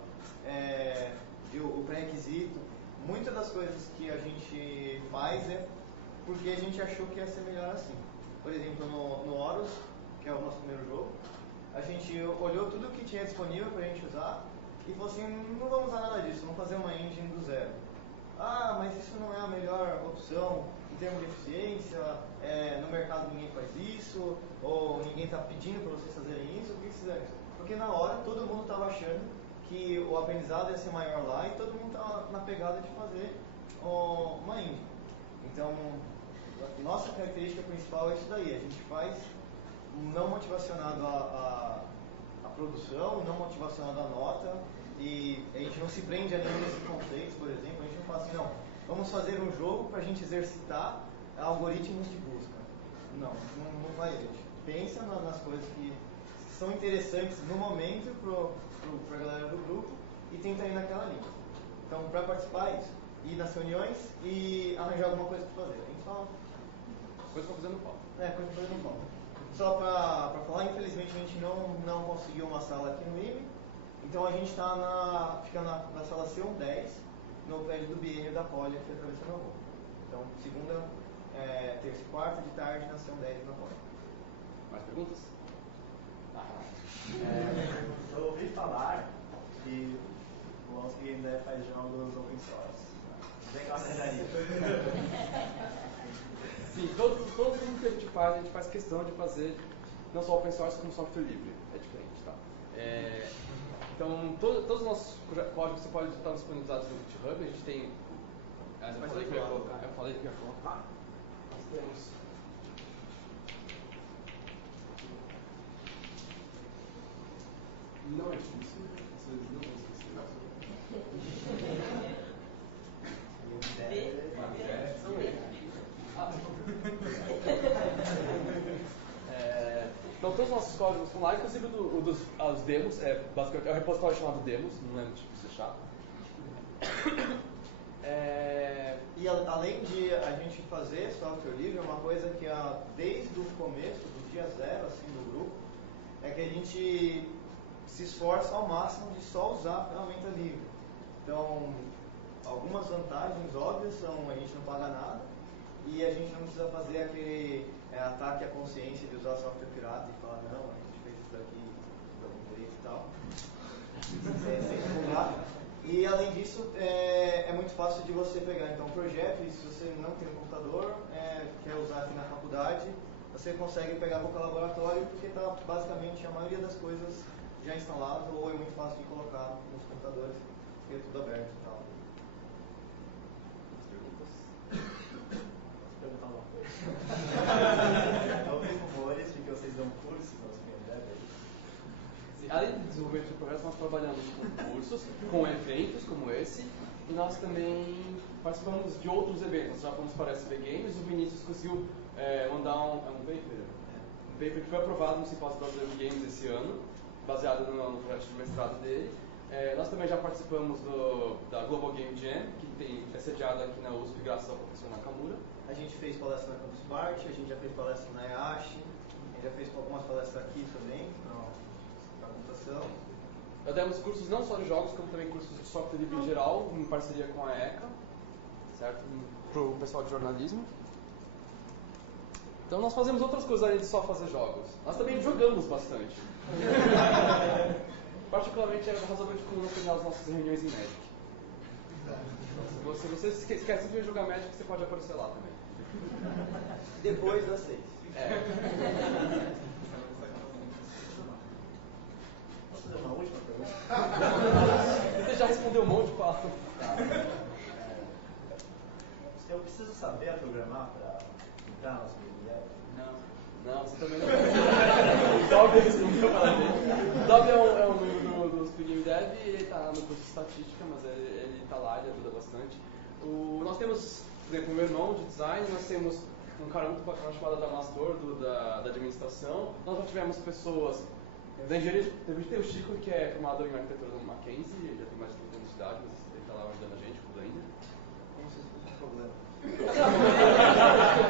o pré-requisito. Muitas das coisas que a gente faz é porque a gente achou que ia ser melhor assim. Por exemplo, no Horus, que é o nosso primeiro jogo, a gente olhou tudo que tinha disponível para a gente usar e falou assim, não vamos usar nada disso, vamos fazer uma engine do zero. Mas isso não é a melhor opção em termos de eficiência, no mercado ninguém faz isso, ou ninguém está pedindo para vocês fazerem isso, por que vocês fizeram isso? Porque na hora todo mundo estava achando que o aprendizado ia ser maior lá e todo mundo estava na pegada de fazer uma engine. Então, nossa característica principal é isso daí, a gente faz não motivacionado à produção, não motivacionado à nota, e a gente não se prende a nenhum desses conceitos, por exemplo. A gente não fala assim, não, vamos fazer um jogo para a gente exercitar algoritmos de busca. Não vai, gente. Pensa nas coisas que são interessantes no momento para a galera do grupo e tenta ir naquela linha. Então, para participar, isso. Ir nas reuniões e arranjar alguma coisa para fazer. A gente só... Coisa para fazer no palco. Coisa para fazer no palco. Só para falar, infelizmente a gente não conseguiu uma sala aqui no IME, então a gente fica na sala C110, no prédio do biênio da Poli, aqui atravessando a rua. Então, segunda, terça e quarta de tarde na C110 na Poli. Mais perguntas? Eu ouvi falar que o Once Game Dev faz jogos open source. Bem que eu acertaria. Sim, todo mundo que a gente faz questão de fazer não só open source como software livre. É diferente, tá? Então, todos os nossos códigos você pode estar disponibilizados no GitHub. A gente tem... Eu falei que ia colocar. Nós temos... Não é difícil. Vocês não vão esquecer. São eles. Então, todos os nossos códigos estão lá, inclusive os demos, basicamente é um repositório chamado demos, não é tipo C Sharp. E além de a gente fazer software livre, uma coisa que desde o começo, do dia zero assim, do grupo, é que a gente se esforça ao máximo de só usar a ferramenta livre. Então, algumas vantagens óbvias são a gente não paga nada e a gente não precisa fazer aquele ataque à consciência de usar software pirata e falar, não, a gente fez isso daqui de algum jeito e tal, sem divulgar. E além disso, é muito fácil de você pegar então um projeto, e se você não tem um computador, quer usar aqui na faculdade, você consegue pegar para o laboratório, porque está basicamente a maioria das coisas já instaladas, ou é muito fácil de colocar nos computadores, porque é tudo aberto e tal. Perguntar uma coisa. Eu ouvi rumores de que vocês dão cursos nos PNDEV. Além de desenvolvimento de projetos, nós trabalhamos com cursos, com eventos como esse, e nós também participamos de outros eventos. Já fomos para a SB Games, o Vinícius conseguiu mandar um paper que foi aprovado no Simpósio Brasileiro de Games esse ano, baseado no projeto de mestrado dele. Nós também já participamos da Global Game Jam, que é sediada aqui na USP, graças ao professor Nakamura. A gente fez palestra na Campus Party, a gente já fez palestra na EASH, a gente já fez algumas palestras aqui também, para computação. Já demos cursos não só de jogos, como também cursos de software livre em geral, em parceria com a ECA, certo? Para o pessoal de jornalismo. Então nós fazemos outras coisas além de só fazer jogos. Nós também jogamos bastante. Particularmente é razoavelmente comum nós terminar as nossas reuniões em Magic. Então, se você esquece de jogar Magic, você pode aparecer lá também. Depois das 6. Posso fazer uma última pergunta? Você já respondeu um monte, fala. Eu preciso saber programar para entrar na nossa comunidade? Não, você também não. O Dob respondeu para ele. O Dob é um membro do Speed Game Dev e ele está no curso de estatística, mas ele está lá, ele ajuda bastante. Nós temos, por exemplo, o meu irmão de design, nós temos um cara muito bacana chamado Adamastor, da administração. Nós já tivemos pessoas da engenharia, tem o Chico, que é formado em arquitetura do Mackenzie, ele já tem mais de 30 anos de idade, mas ele está lá ajudando a gente, tudo ainda. Como se fosse um problema. O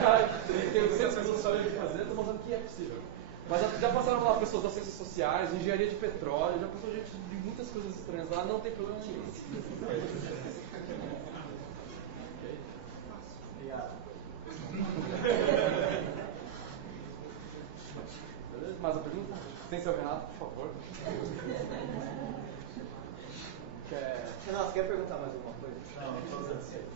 cara tem o senso de saber o que fazer, estou mostrando que é possível. Mas já passaram lá pessoas das ciências sociais, engenharia de petróleo, já passou gente de muitas coisas estranhas lá, não tem problema nenhum. Ok? Obrigado. Beleza? Mais uma pergunta? Tem seu Renato, por favor. Renato, quer perguntar mais alguma coisa? Não, estou satisfeito.